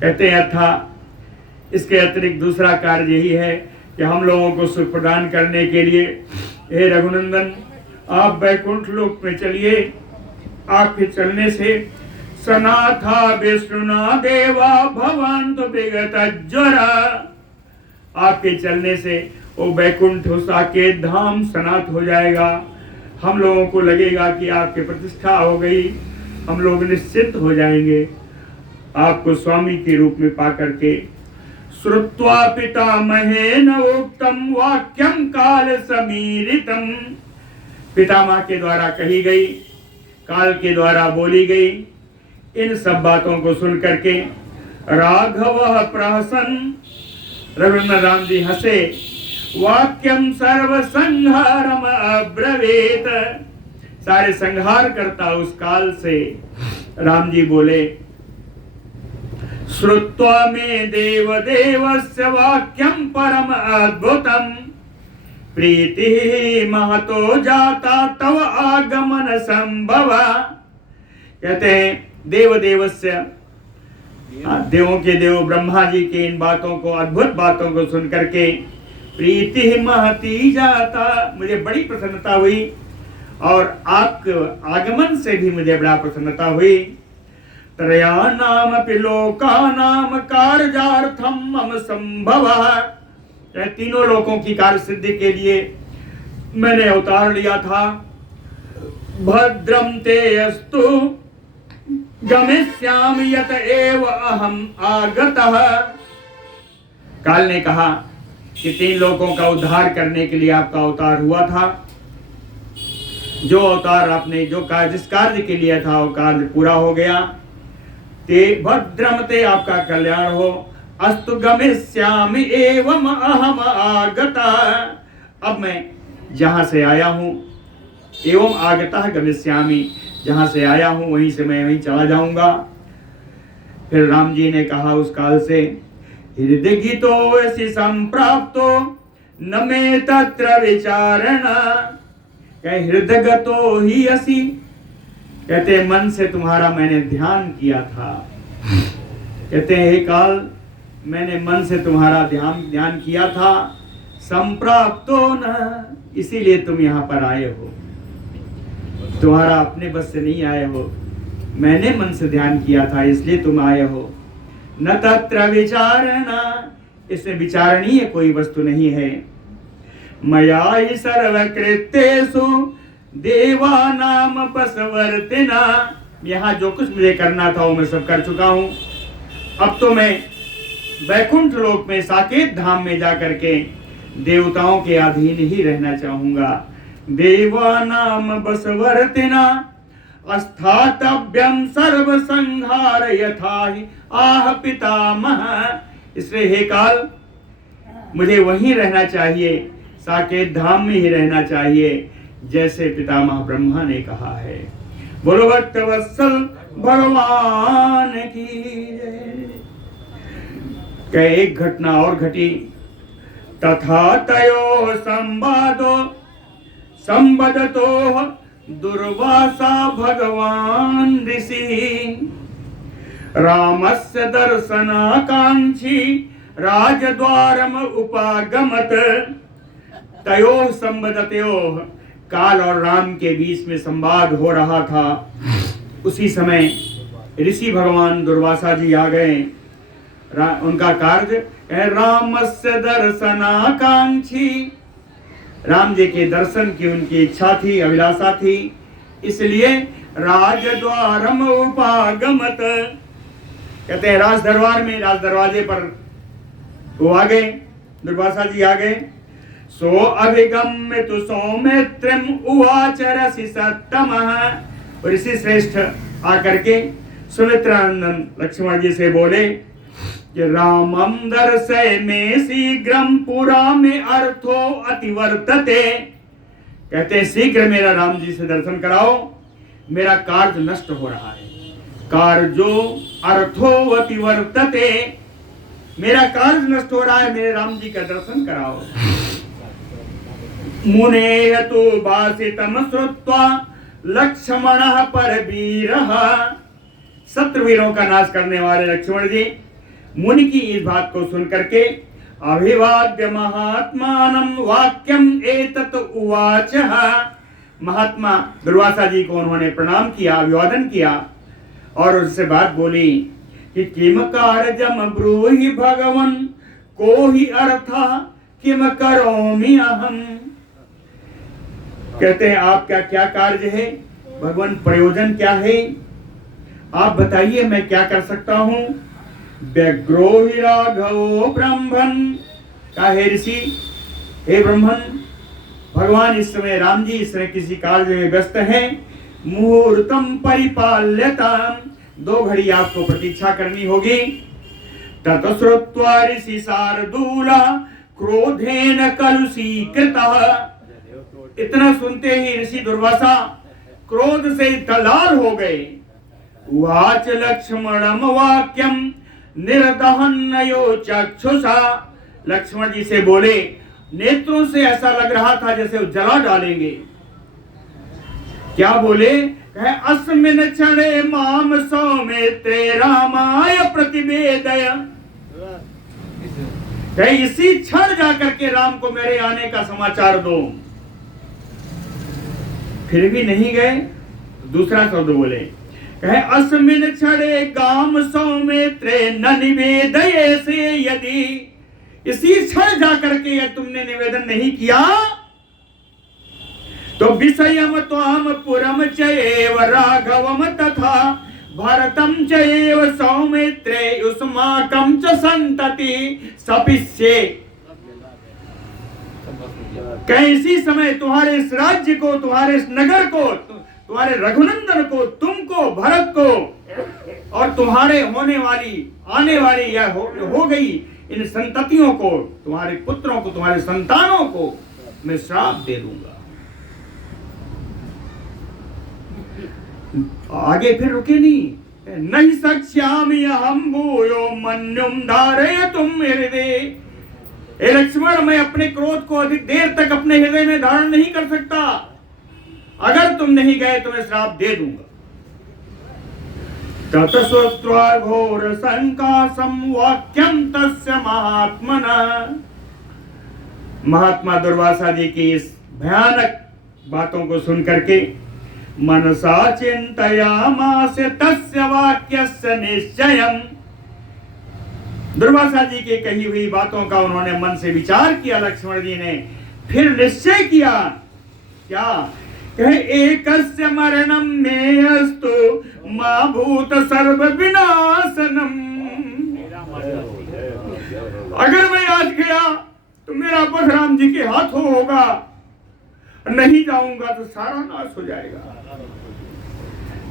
कहते हैं था इसके अतिरिक्त दूसरा कार्य यही है कि हम लोगों को सुख प्रदान करने के लिए हे रघुनंदन आप वैकुंठ लोक में चलिए। आपके चलने से सनाथा विष्णुना देवा भवन्तु विगत ज्वरा। आपके चलने से वो वैकुंठ के धाम सनात हो जाएगा। हम लोगों को लगेगा कि आपकी प्रतिष्ठा हो गई, हम लोग निश्चित हो जाएंगे आपको स्वामी के रूप में पा करके। श्रुत्वा पितामहेन उक्तम वाक्यम काल समीरितम। पितामह के द्वारा कही गई, काल के द्वारा बोली गई इन सब बातों को सुन करके राघव प्रहसन, रघुनाथ राम जी हंसे। वाक्यम सर्व संहारम अब्रवीत। सारे संहार करता उस काल से राम जी बोले श्रुत्वा में देव देवस्य वाक्यम परम अद्भुतम प्रीति महतो जाता तव आगमन संभव। कहते हैं देव देवस्य, देवों के देव ब्रह्मा जी के इन बातों को, अद्भुत बातों को सुन करके प्रीति महती जाता, मुझे बड़ी प्रसन्नता हुई और आपके आगमन से भी मुझे बड़ा प्रसन्नता हुई। त्रयाणाम लोकानाम कार्यार्थम मम संभवः। तीनों लोकों की कार्य सिद्धि के लिए मैंने अवतार लिया था। भद्रम ते अस्तु गमिष्यामि यत एव अहम आगतः। काल ने कहा कि 3 लोकों का उद्धार करने के लिए आपका अवतार हुआ था। जो अवतार आपने जो कार्य जिस कार्य के लिए था वो कार्य पूरा हो गया। ते भद्रम ते आपका कल्याण हो। अस्तु गमिष्यामि एवं अहम आगतः। अब मैं जहां से आया हूं, एवं आगतः गमिष्यामि, जहां से आया हूं वहीं से मैं वहीं चला जाऊंगा। फिर राम जी ने कहा उस काल से हृदय गीतो ऐसी संप्राप्तो न मे तत्र विचारणा। कहे हृदयगतो ही असी, कहते मन से तुम्हारा मैंने ध्यान किया था। कहते हैं हे काल, मैंने मन से तुम्हारा ध्यान किया था। संप्राप्तो न, इसीलिए तुम यहाँ पर आए हो। तुम्हारा अपने बस से नहीं आए हो, मैंने मन से ध्यान किया था इसलिए तुम आए हो। न तत्र विचारणा, इसमें विचारणीय कोई वस्तु नहीं है। मया ही सर्वकृत्येषु देवानाम बसवर्तिना, यहाँ जो कुछ मुझे करना था वो मैं सब कर चुका हूँ। अब तो मैं वैकुंठ लोक में साकेत धाम में जाकर के देवताओं के अधीन ही रहना चाहूंगा। देवानाम बसवर्तिना अस्थातव्यम सर्व संहार यथा ही आह पितामह। इसलिए हे काल, मुझे वहीं रहना चाहिए, साकेत धाम में ही रहना चाहिए, जैसे पितामह ब्रह्मा ने कहा है। बोलो भक्त वत्सल भगवान की जय। कहे एक घटना और घटी। तथा तयो संवादो संवदतो दुर्वासा भगवान ऋषि। रामस्य दर्शनाकांक्षी राजद्वारम उपागमत। तयोः संवदतयोः, काल और राम के बीच में संवाद हो रहा था। उसी समय ऋषि भगवान दुर्वासा जी आ गए। उनका कार्य है रामस्य दर्शनाकांक्षी, राम जी के दर्शन की उनकी इच्छा थी, अभिलाषा थी, इसलिए राजद्वारम उपागमत। कहते हैं राज दरबार में, राज दरवाजे पर वो आ गए, दुर्वासा जी आ गए। सो अभिगम्य तु सौमित्रम उवाच ऋषि सत्तमः। ऋषि श्रेष्ठ आकर के सुमित्रानंदन लक्ष्मण जी से बोले कि रामम दर्शय में शीघ्रम पुरा में अर्थो अतिवर्तते। कहते शीघ्र मेरा राम जी से दर्शन कराओ, मेरा कार्य नष्ट हो रहा है। कार्यो अर्थो अतिवर्तते, मेरा कार्य नष्ट हो रहा है, मेरे राम जी का दर्शन कराओ। मुने तु भाषितम श्रुत्वा लक्ष्मणः परवीरः। शत्रुवीरों का नाश करने वाले लक्ष्मण जी मुनि की इस बात को सुन करके अभिवाद्य महात्मानं वाक्यम एतत् उवाच। महात्मा दुर्वासा जी को उन्होंने प्रणाम किया, अभिवादन किया और उससे बात बोली कि किम कार्यम ब्रूहि भगवन् को ही अर्थ किम करोमि अहम। कहते हैं आपका क्या कार्य है भगवान, प्रयोजन क्या है, आप बताइए मैं क्या कर सकता हूँ। व्यग्रो ही राघवो ब्रह्मन्, का हे ऋषि, हे ब्रह्मन, भगवान इस समय राम जी इस समय किसी कार्य में व्यस्त हैं। मुहूर्तम परिपाल्यताम, 2 घड़ी आपको प्रतीक्षा करनी होगी। तत श्रुत्वा ऋषि शार्दूला क्रोधेन कलुषीकृतः। इतना सुनते ही ऋषि दुर्वासा क्रोध से तलाल हो गए। उवाच लक्ष्मणम वाक्यम निर्दहन्नयो चक्षुषा। लक्ष्मण जी से बोले, नेत्रों से ऐसा लग रहा था जैसे वो जला डालेंगे। क्या बोले? कहे अस्मिन् क्षणे माम सौमित्रे रामाय प्रतिवेदय। कहे इसी क्षण जाकर के राम को मेरे आने का समाचार दो। फिर भी नहीं गए, दूसरा शब्द बोले, कहे अस्मिन् क्षणे गाम सौमित्रे न निवेदये से। यदि इसी क्षण जाकर के यदि तुमने निवेदन नहीं किया तो विषयम त्वाम पुरम चैव राघवम तथा भरतम चैव सौमित्रे युष्माकं च संतति सपिष्ये। कैसी समय तुम्हारे इस राज्य को, तुम्हारे इस नगर को, तुम्हारे रघुनंदन को, तुमको, भरत को और तुम्हारे होने वाली, आने वाली या हो गई इन संततियों को, तुम्हारे पुत्रों को, तुम्हारे संतानों को मैं श्राप दे दूंगा। आगे फिर रुके नहीं, नहीं सक्ष्यामि अहं भूयो मन्युम धारयितुम हृदये। ए लक्ष्मण, मैं अपने क्रोध को अधिक देर तक अपने हृदय में धारण नहीं कर सकता। अगर तुम नहीं गए तो मैं श्राप दे दूंगा। तत श्रुत्वा घोर संकासं वाक्यं तस्य महात्मनः। महात्मा दुर्वासा जी की इस भयानक बातों को सुन करके मनसा चिंतयामास तस्य वाक्यस्य निश्चयम्। दुर्वासा जी के कही हुई बातों का उन्होंने मन से विचार किया। लक्ष्मण जी ने फिर निश्चय किया। क्या कहे? एकस्य मरणम मेऽस्तु मा भूत सर्व विनाशनम। अगर मैं आज गया तो मेरा परशुराम जी के हाथों होगा, नहीं जाऊंगा तो सारा नाश हो जाएगा।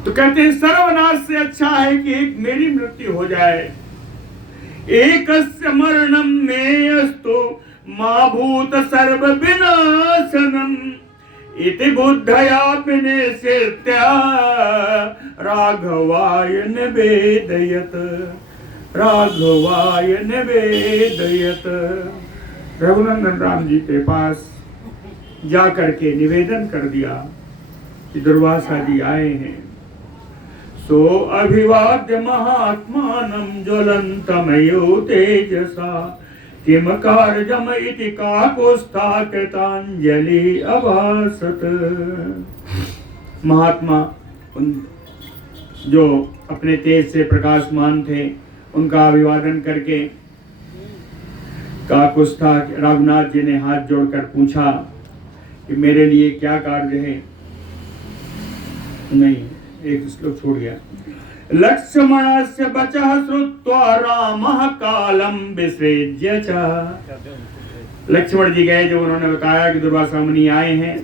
तो कहते हैं सर्वनाश से अच्छा है कि एक मेरी मृत्यु हो जाए। एकस्य मरणम मेऽस्तु मा भूत सर्व विनाशनम इति बुद्धया विनिश्चित्य राघवाय निवेदयत। राघवाय निवेदयत। रघुनंदन राम जी के पास जा करके निवेदन कर दिया कि दुर्वासा जी आए हैं। सो अभिवाद्य महात्मानं ज्वलन्तमयो तेजसा किम कार्यम इति काकुत्स्था कृतांजलि अभासत। महात्मा उन जो अपने तेज से प्रकाशमान थे उनका अभिवादन करके काकुत्स्था रघुनाथ जी ने हाथ जोड़कर पूछा कि मेरे लिए क्या कार्य है। नहीं, एक श्लोक छोड़ गया। लक्ष्मणस्य वचः श्रुत्वा रामः कालं विसृज्य च। लक्ष्मण जी गए, जब उन्होंने बताया कि दुर्वासा मुनि आए हैं,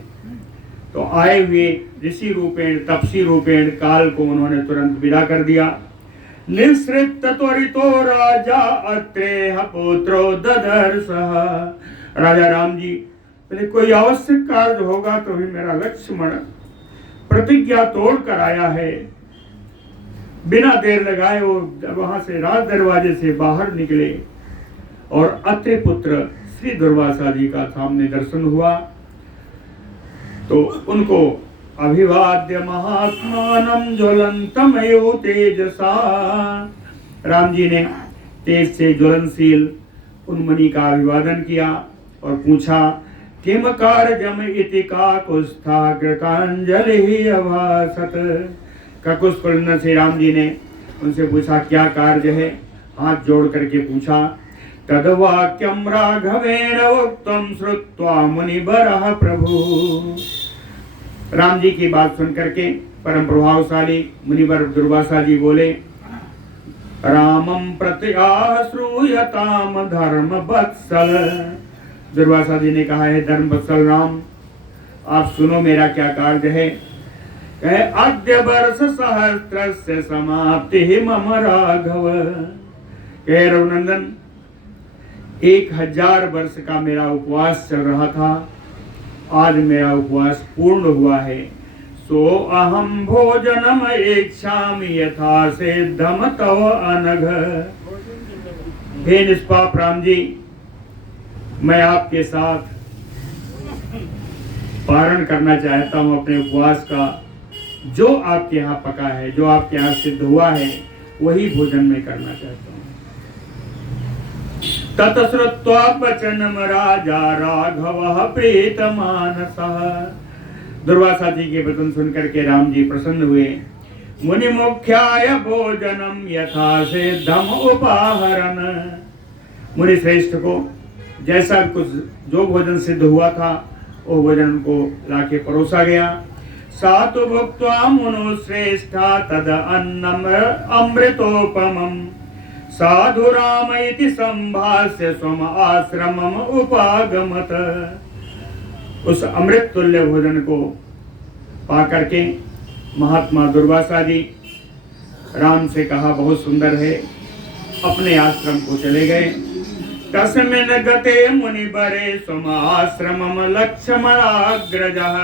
तो आए हुए ऋषि रूपेण तपसी रूपेण काल को उन्होंने तुरंत विदा कर दिया। निःसृत त्वरितो राजा अत्रेह पुत्रो ददर्शः। राजा राम जी, पहले कोई आवश्यक कार्य होगा तो भी मेरा लक्ष्मण प्रतिज्ञा तोड़ कर आया है। बिना देर लगाए वो वहां से राज दरवाजे से बाहर निकले और अत्रि पुत्र श्री दुर्वासा जी का सामने दर्शन हुआ। तो उनको अभिवाद्य महात्मानं ज्वलंतमयो तेजसा। राम जी ने तेज से ज्वलनशील उन मुनि का अभिवादन किया और पूछा किम कार्यम इति काकुत्स्था कृतांजलि अभासत। काकुत्स्थ से राम जी ने उनसे पूछा क्या कार्य है। हाथ जोड़ करके पूछा। तद्वाक्यम राघवेण उक्तम श्रुत्वा मुनिवरः प्रभु। राम जी की बात सुन करके परम प्रभावशाली मुनिवर दुर्वासा जी बोले, रामं प्रत्याह श्रूयताम धर्म वत्सल। दुर्वासा जी ने कहा है, धर्म वत्सल राम, आप सुनो मेरा क्या कार्य है। कहे अद्य वर्ष सहस्त्रस्य समाप्ति मम राघव। कहे रघुनंदन, 1000 वर्ष का मेरा उपवास चल रहा था, आज मेरा उपवास पूर्ण हुआ है। सो अहम भोजनम इच्छामि यथा सिद्धम तव अनघ। हे निष्पाप राम जी, मैं आपके साथ पारण करना चाहता हूँ अपने उपवास का। जो आपके यहाँ पका है, जो आपके यहाँ सिद्ध हुआ है, वही भोजन में करना चाहता हूँ। तत श्रुत्वा वचनम राजा राघवः प्रीतमानसः। दुर्वासा जी के वचन सुन करके राम जी प्रसन्न हुए। मुनि मुख्याय भोजनम यथा सिद्धम उपाहरन। मुनि श्रेष्ठ को जैसा कुछ जो भोजन सिद्ध हुआ था वो भोजन को लाके परोसा गया। सातु भुक्त्वा मुनु श्रेष्ठा तद अन्नम अमृतोपमम् साधु राम इति संभाष्य स्वम आश्रमम उपागमत। उस अमृत तुल्य भोजन को पा करके महात्मा दुर्वासा जी राम से कहा बहुत सुंदर है, अपने आश्रम को चले गए। तस्मिन् गते मुनिवरे स्वम आश्रमम लक्ष्मणाग्रजः।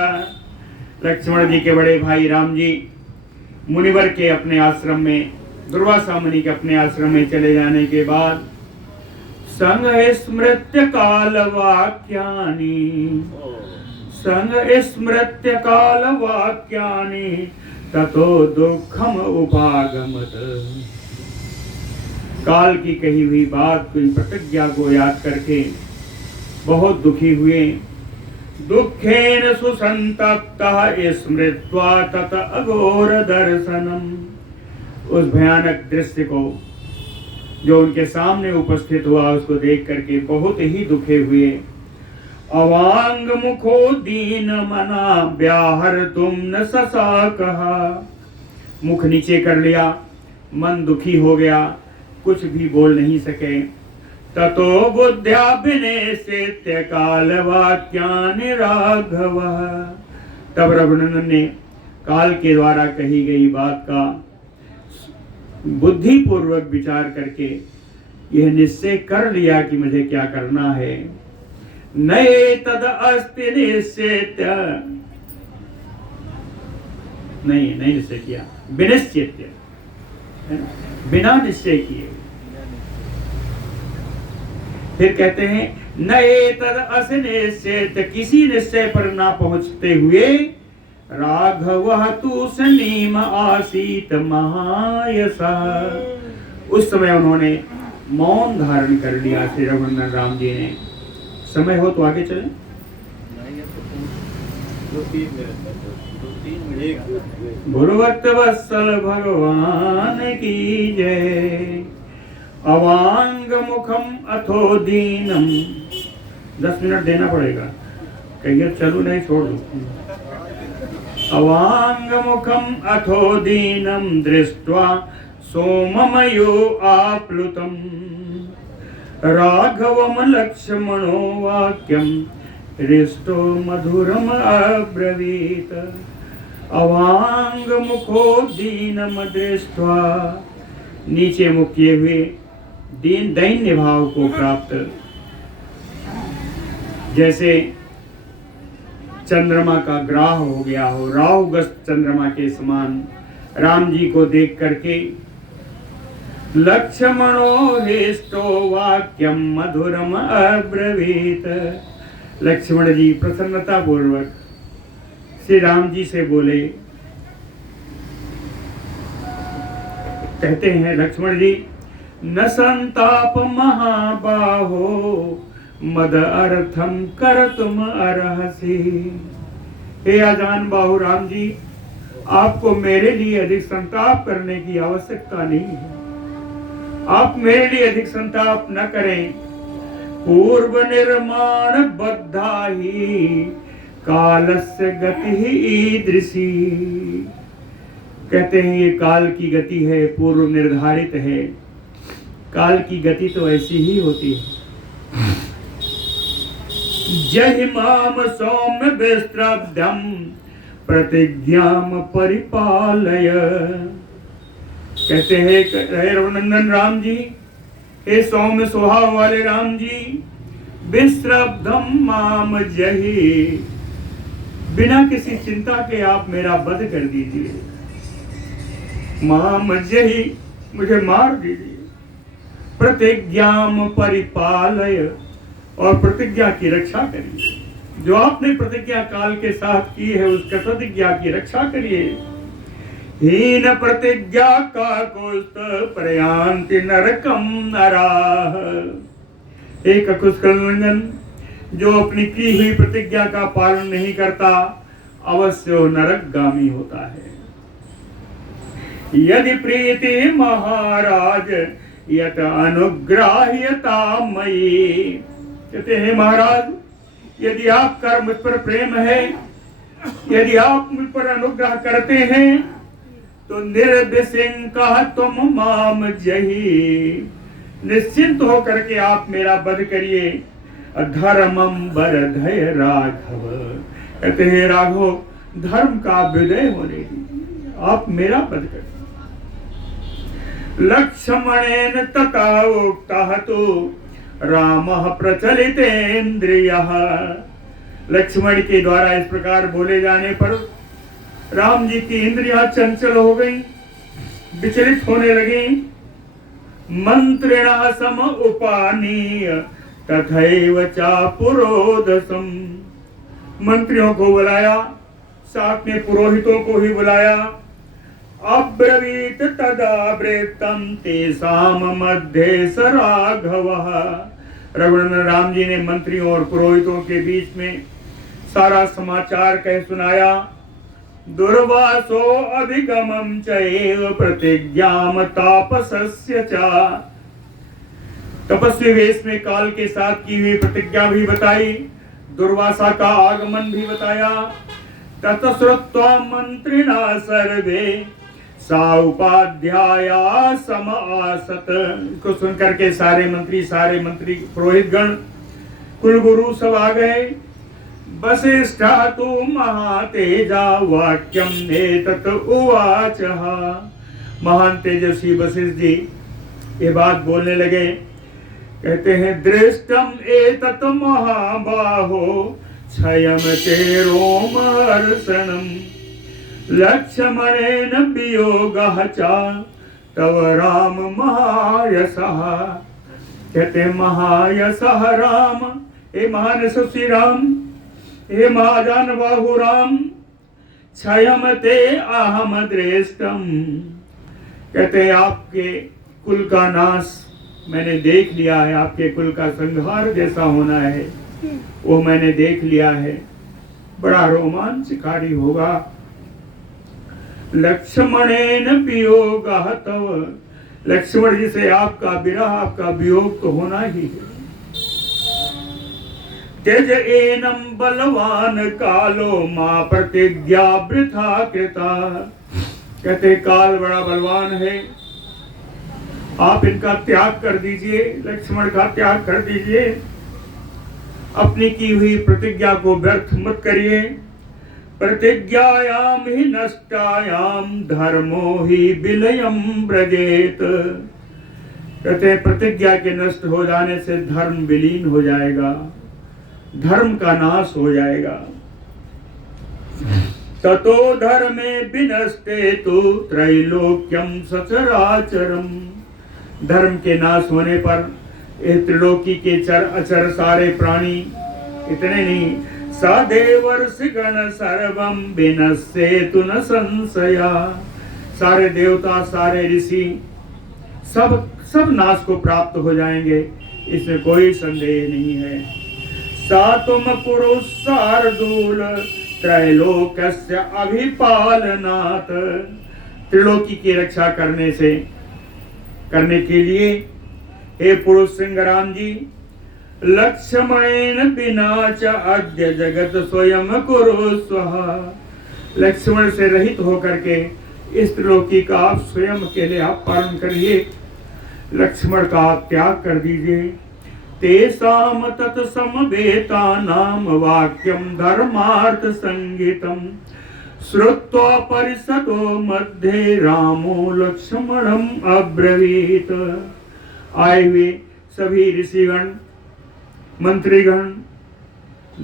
लक्ष्मण जी के बड़े भाई राम जी मुनिवर के अपने आश्रम में, दुर्वासा मुनि के अपने आश्रम में चले जाने के बाद संग स्मृत्य काल वाक्यानि, संग स्मृत्य काल वाक्यानि ततो दुखम उपागमत। काल की कही हुई बात की प्रतिज्ञा को याद करके बहुत दुखी हुए। दुखेन सुसंतप्तः स्मृत्वा तत अघोर दर्शनम। उस भयानक दृश्य को जो उनके सामने उपस्थित हुआ उसको देख करके बहुत ही दुखे हुए। अवांग मुखो दीन मना व्याहर तुम न ससा कहा। मुख नीचे कर लिया, मन दुखी हो गया, कुछ भी बोल नहीं सके। ततो बुद्ध्या विनेशित्य काल वाक्यानि राघव। तब रघुनंदन ने काल के द्वारा कही गई बात का बुद्धि पूर्वक विचार करके यह निश्चय कर लिया कि मुझे क्या करना है। नए तद अस्ति निश्चित, नहीं निश्चय किया, विनिश्चित, बिना निश्चय किए। फिर कहते हैं नए तद अस निश्चित, किसी निश्चय पर ना पहुंचते हुए राघव तु सनीम आसीत महायसा। उस समय उन्होंने मौन धारण कर लिया श्री रघुनंदन राम जी ने। समय हो तो आगे चलें। गुरुवत वत्सल भगवान की जय। अवांग मुखम अथो दीनम। 10 मिनट देना पड़ेगा, कहिए चलू नहीं छोड़ दो। अवांग मुखम अथो दीनम दृष्ट्वा सोममयो आप्लुतम। राघवम लक्ष्मणो वाक्यम हृष्टो मधुरम अब्रवीत। अवांग मुखो दीनम दृष्ट्वा, नीचे मुख किए हुए दीन दैन्य भाव को प्राप्त, जैसे चंद्रमा का ग्राह हो गया हो, राहुग्रस्त चंद्रमा के समान राम जी को देख करके लक्ष्मणो हृष्टो वाक्यम मधुरम अब्रवीत। लक्ष्मण जी प्रसन्नता पूर्वक श्री राम जी से बोले, कहते हैं लक्ष्मण जी, न संताप महाबाहो मद अर्थम कर तुम अरहसी। हे आजान बाहु राम जी, आपको मेरे लिए अधिक संताप करने की आवश्यकता नहीं है। आप मेरे लिए अधिक संताप न करें। पूर्व निर्माण बद्धा ही कालस्य गति ही ईदृशी। कहते हैं ये काल की गति है, पूर्व निर्धारित है। काल की गति तो ऐसी ही होती है। जहि माम सौम्य विस्त्रब्धम प्रतिज्ञाम परिपालय। कहते हैं रघुनंदन राम जी, हे सौम्य स्वभाव वाले राम जी, विस्त्रब्धम माम जहि, बिना किसी चिंता के आप मेरा वध कर दीजिए। माम जहि, मुझे मार दीजिए। प्रतिज्ञाम परिपालय, और प्रतिज्ञा की रक्षा करिए। जो आपने प्रतिज्ञा काल के साथ की है उसका प्रतिज्ञा की रक्षा करिए। हीन प्रतिज्ञा का कोस्त प्रयांति नरकम नराह। एक कुशलंघन, जो अपनी की हुई प्रतिज्ञा का पालन नहीं करता अवश्य वो नरकगामी होता है। यदि प्रीति महाराज यत अनुग्राह्यता मयि। कहते हैं महाराज, यदि आपका मुझ पर प्रेम है, यदि आप मुझ पर अनुग्रह करते हैं तो निर्विशंका तुम माम जहि, निश्चिंत होकर के आप मेरा वध करिए। धर्मम बरधय राघव। कहते हैं राघव, धर्म का विदय होने दीजिए, आप मेरा वध करिए। लक्ष्मणेन तथा उक्तः तो रामः प्रचलितेन्द्रियः। लक्ष्मण के द्वारा इस प्रकार बोले जाने पर राम जी की इंद्रियां चंचल हो गई, विचलित होने लगी। मंत्रिणा सम उपानीय तथैव चापुरोदसम। मंत्रियों को बुलाया, साथ में पुरोहितों को ही बुलाया। अब्रवीत तदा वृत्तम तेषाम मध्ये स राघवः। रघुनंदन राम जी ने मंत्रियों और पुरोहितों के बीच में सारा समाचार कह सुनाया। दुर्वासो अभिगमं चैव प्रतिज्ञाम तापसस्य च। तपस्वी वेश में काल के साथ की हुई प्रतिज्ञा भी बताई, दुर्वासा का आगमन भी बताया। तत श्रुत्वा मंत्रिणा सर्वे सा उपाध्याया समासत। को सुनकर के सारे मंत्री पुरोहित गण कुलगुरु सब आ गए। वसिष्ठा तु महातेजा वाक्यम एतत् उवाचः। महान तेजस्वी वशिष्ठ जी ये बात बोलने लगे, कहते हैं दृष्टम एतत् महाबाहो क्षयम ते रोमहर्षणम् लक्ष्मणेन वियोगः च तव राम महायशः। कहते हैं महायशः राम, हे महान यशस्वी राम, हे महाजान बाहु राम, क्षयम ते अहम दृष्टम। कहते हैं आपके कुल का नाश मैंने देख लिया है, आपके कुल का संहार जैसा होना है वो मैंने देख लिया है, बड़ा रोमांचकारी होगा। लक्ष्मणेन वियोगः तव। लक्ष्मण जी से आपका विरह, आपका वियोग तो होना ही है। त्यज एनम बलवान कालो मां प्रतिज्ञा वृथा कृता। कहते काल बड़ा बलवान है, आप इनका त्याग कर दीजिए, लक्ष्मण का त्याग कर दीजिए, अपनी की हुई प्रतिज्ञा को व्यर्थ मत करिए। प्रतिज्ञायाम ही नष्टायाम धर्मो ही विलयम ब्रजेत। कहते हैं प्रतिज्ञा के नष्ट हो जाने से धर्म विलीन हो जाएगा, धर्म का नाश हो जाएगा। ततो धर्मे विनष्टे तु त्रैलोक्यम सचराचरम। धर्म के नाश होने पर ये त्रिलोकी के चर अचर सारे प्राणी, इतने नहीं, सदेवर्षि गण सर्वम विनश्येतु न संशया। सारे देवता, सारे ऋषि सब नाश को प्राप्त हो जाएंगे, इसमें कोई संदेह नहीं है। सातुम पुरुष शार्दूल त्रैलोक्यस्य अभिपालनात्। त्रिलोकी की रक्षा करने के लिए हे पुरुष सिंह राम जी, लक्ष्मणेन बिना च अद्य जगत स्वयं कुरुस्वः। लक्ष्मण से रहित होकर के इस त्रिलोकी का आप स्वयं अकेले आप पालन करिए, लक्ष्मण का आप त्याग कर दीजिए। तेषाम तत्समवेतानाम वाक्यम धर्मार्थ संगीतम श्रुत्वा परिषदो मध्ये रामो लक्ष्मणम अब्रवीत। आए हुए सभी ऋषिगण, मंत्रीगण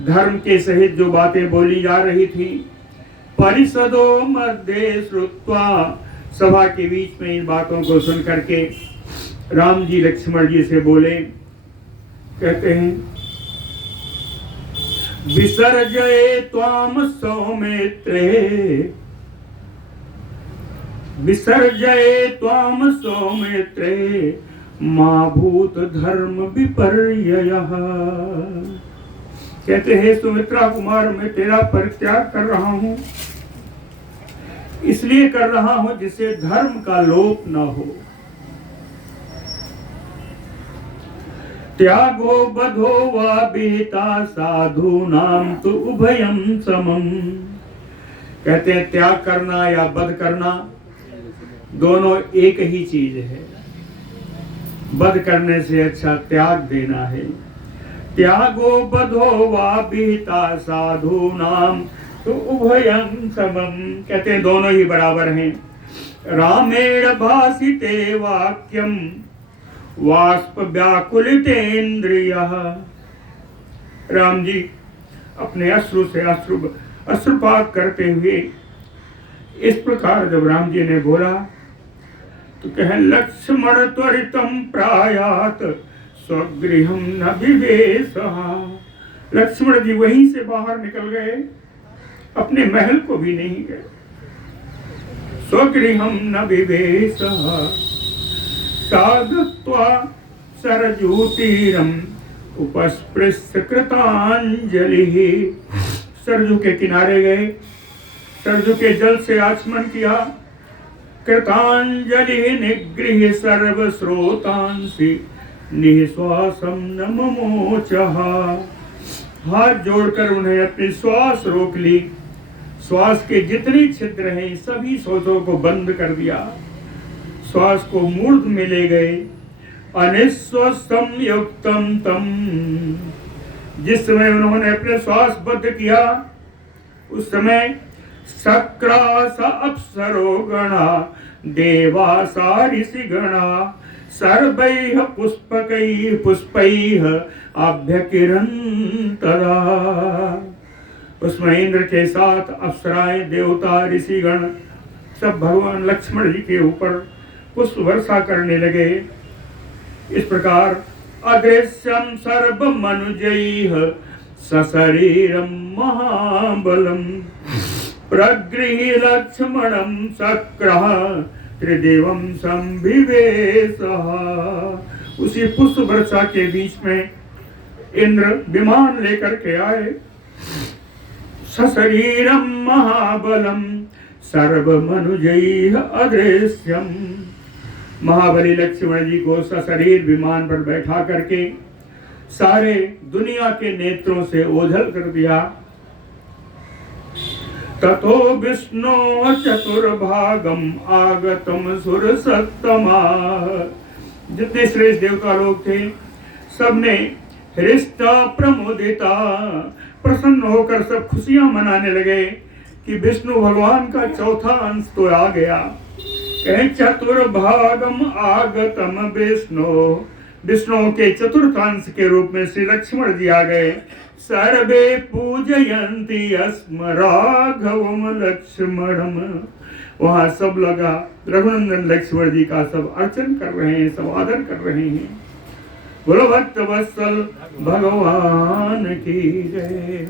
धर्म के सहित जो बातें बोली जा रही थी, परिषदो मध्ये श्रुत्वा, सभा के बीच में इन बातों को सुन करके राम जी लक्ष्मण जी से बोले, कहते हैं विसर्जये त्वाम सौमित्रे, विसर्जये त्वाम सौमित्रे मा भूत धर्म विपर्ययः। कहते हैं सुमित्रा कुमार, मैं तेरा परित्याग कर रहा हूं, इसलिए कर रहा हूं जिससे धर्म का लोप न हो। त्यागो बधो वा विहिता साधूनाम तु उभयम समम। कहते हैं त्याग करना या वध करना दोनों एक ही चीज है। वध करने से अच्छा त्याग देना है। त्यागो बधो वा विहिता साधूनाम तु उभयम समम। कहते हैं दोनों ही बराबर हैं। रामेण भासिते वाक्यम वाष्प व्याकुलितेन्द्रियः। राम जी अपने अश्रु से अश्रुपात करते हुए इस प्रकार जब राम जी ने बोला तो कहे लक्ष्मण त्वरितम प्रायात स्वगृहम न विवेशहा। लक्ष्मण जी वहीं से बाहर निकल गए, अपने महल को भी नहीं गए। स्वगृहम न विवेशहा साधत्वा सरजूतीरम उपस्पृश्य कृतांजलि। सरजू के किनारे गए, सरजू के जल से आचमन किया। कृतांजलि निगृह्य सर्व स्रोतांसि निःश्वासम न ममोचहा। हाथ जोड़कर उन्हें अपनी श्वास रोक ली। श्वास के जितने छिद्र हैं सभी श्रोतों को बंद कर दिया। श्वास को मूर्ध में ले गए। अनिश्वसम युक्तम तम, जिस समय उन्होंने अपने श्वास बद्ध किया उस समय सक्रास अप्सरो गणा देवासा ऋषि गणा सर्वैः पुष्पकैः पुष्पैः अभ्यकिरन् तदा। उसमें इंद्र के साथ अप्सराएं, देवता, ऋषिगण सब भगवान लक्ष्मण जी के ऊपर पुष्प वर्षा करने लगे। इस प्रकार अदृश्यम सर्व मनुजैः सशरीरम महाबलम प्रगृह्य लक्ष्मणम सक्रः त्रिदेवम संविवेशः। उसी पुष्प वर्षा के बीच में इंद्र विमान लेकर के आए। सशरीरम महाबलम सर्वमनुजैः अदृश्यम। महाबली लक्ष्मण जी को सशरीर विमान पर बैठा करके सारे दुनिया के नेत्रों से ओझल कर दिया। ततो विष्णु चतुर्भागम आगतम सुर सत्तमा। जितने श्रेष्ठ देवता लोग थे सबने हृष्टा प्रमोदिता प्रसन्न होकर सब खुशियां मनाने लगे कि विष्णु भगवान का चौथा अंश तो आ गया। कहे चतुर्भागम आगतम विष्णु, विष्णु के चतुर्थांश के रूप में श्री लक्ष्मण जी आ गए। सर्वे पूजयन्ति अस्म राघवम लक्ष्मणम। वहां सब लगा रघुनंदन लक्ष्मण जी का सब अर्चन कर रहे हैं, सब आदर कर रहे हैं। बोलो भक्त वत्सल भगवान की जय।